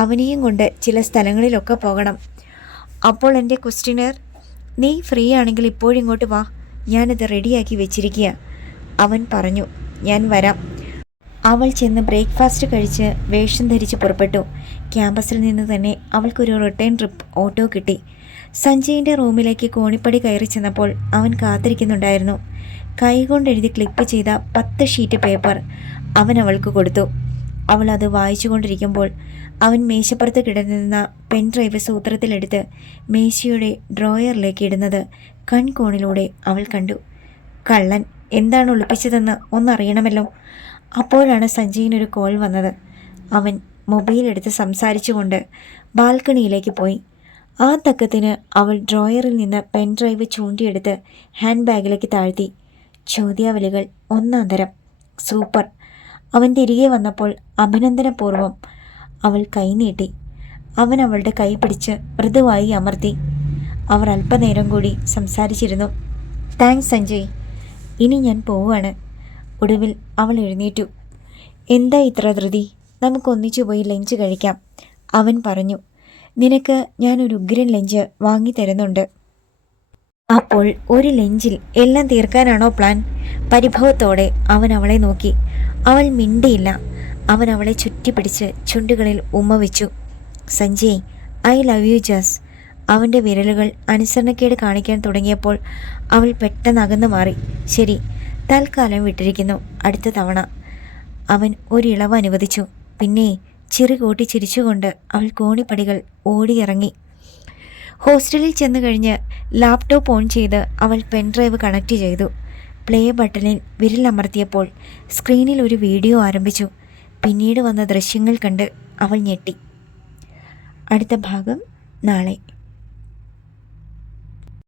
അവനെയും കൊണ്ട് ചില സ്ഥലങ്ങളിലൊക്കെ പോകണം. അപ്പോൾ എൻ്റെ ക്വസ്റ്റ്യനെയർ? നീ ഫ്രീ ആണെങ്കിൽ ഇപ്പോഴിങ്ങോട്ട് വാ, ഞാനിത് റെഡിയാക്കി വെച്ചിരിക്കുക, അവൻ പറഞ്ഞു. ഞാൻ വരാം. അവൾ ചെന്ന് ബ്രേക്ക്ഫാസ്റ്റ് കഴിച്ച് വേഷം ധരിച്ച് പുറപ്പെട്ടു. ക്യാമ്പസിൽ നിന്ന് തന്നെ അവൾക്കൊരു റിട്ടേൺ ട്രിപ്പ് ഓട്ടോ കിട്ടി. സഞ്ജയിൻ്റെ റൂമിലേക്ക് കോണിപ്പടി കയറി ചെന്നപ്പോൾ അവൻ കാത്തിരിക്കുന്നുണ്ടായിരുന്നു. കൈകൊണ്ടെഴുതി ക്ലിപ്പ് ചെയ്ത 10 ഷീറ്റ് പേപ്പർ അവൻ അവൾക്ക് കൊടുത്തു. അവൾ അത് വായിച്ചുകൊണ്ടിരിക്കുമ്പോൾ അവൻ മേശപ്പുറത്ത് കിടന്നിരുന്ന പെൻഡ്രൈവ് സൂത്രത്തിലെടുത്ത് മേശയുടെ ഡ്രോയറിലേക്ക് ഇടുന്നത് കൺകോണിലൂടെ അവൾ കണ്ടു. കള്ളൻ എന്താണ് ഒളിപ്പിച്ചതെന്ന് ഒന്നറിയണമല്ലോ. അപ്പോഴാണ് സഞ്ജയിനൊരു കോൾ വന്നത്. അവൻ മൊബൈൽ എടുത്ത് സംസാരിച്ചുകൊണ്ട് ബാൽക്കണിയിലേക്ക് പോയി. ആ തക്കത്തിന് അവൾ ഡ്രോയറിൽ നിന്ന് പെൻഡ്രൈവ് ചൂണ്ടിയെടുത്ത് ഹാൻഡ് ബാഗിലേക്ക് താഴ്ത്തി. ചോദ്യാവലികൾ ഒന്നാം തരം. സൂപ്പർ. അവൻ തിരികെ വന്നപ്പോൾ അഭിനന്ദനപൂർവ്വം അവൾ കൈനീട്ടി. അവൻ അവളുടെ കൈ പിടിച്ച് മൃദുവായി അമർത്തി. അവർ അല്പനേരം കൂടി സംസാരിച്ചിരുന്നു. താങ്ക്സ് സഞ്ജയ്, ഇനി ഞാൻ പോവുകയാണ്. ഒടുവിൽ അവൾ എഴുന്നേറ്റു. എന്താ ഇത്ര ധൃതി? നമുക്കൊന്നിച്ചു പോയി ലഞ്ച് കഴിക്കാം, അവൻ പറഞ്ഞു. നിനക്ക് ഞാനൊരു ഉഗ്രൻ ലഞ്ച് വാങ്ങി തരുന്നുണ്ട്. അപ്പോൾ ഒരു ലഞ്ചിൽ എല്ലാം തീർക്കാനാണോ പ്ലാൻ? പരിഭവത്തോടെ അവൻ അവളെ നോക്കി. അവൾ മിണ്ടിയില്ല. അവൻ അവളെ ചുറ്റിപ്പിടിച്ച് ചുണ്ടുകളിൽ ഉമ്മ വെച്ചു. Sanjay, I love you jazz. അവൻ്റെ വിരലുകൾ അനുസരണക്കേട് കാണിക്കാൻ തുടങ്ങിയപ്പോൾ അവൾ പെട്ടെന്ന് അകന്നു മാറി. ശരി, തൽക്കാലം വിട്ടിരിക്കുന്നു, അടുത്ത തവണ, അവൻ ഒരിളവ് അനുവദിച്ചു. പിന്നെ ചിറുകൂട്ടി ചിരിച്ചുകൊണ്ട് അവൾ കോണിപ്പടികൾ ഓടിയിറങ്ങി. ഹോസ്റ്റലിൽ ചെന്ന് കഴിഞ്ഞ് ലാപ്ടോപ്പ് ഓൺ ചെയ്ത് അവൾ പെൻഡ്രൈവ് കണക്ട് ചെയ്തു. പ്ലേ ബട്ടണിൽ വിരലമർത്തിയപ്പോൾ സ്ക്രീനിൽ ഒരു വീഡിയോ ആരംഭിച്ചു. പിന്നീട് വന്ന ദൃശ്യങ്ങൾ കണ്ട് അവൾ ഞെട്ടി. അടുത്ത ഭാഗം നാളെ.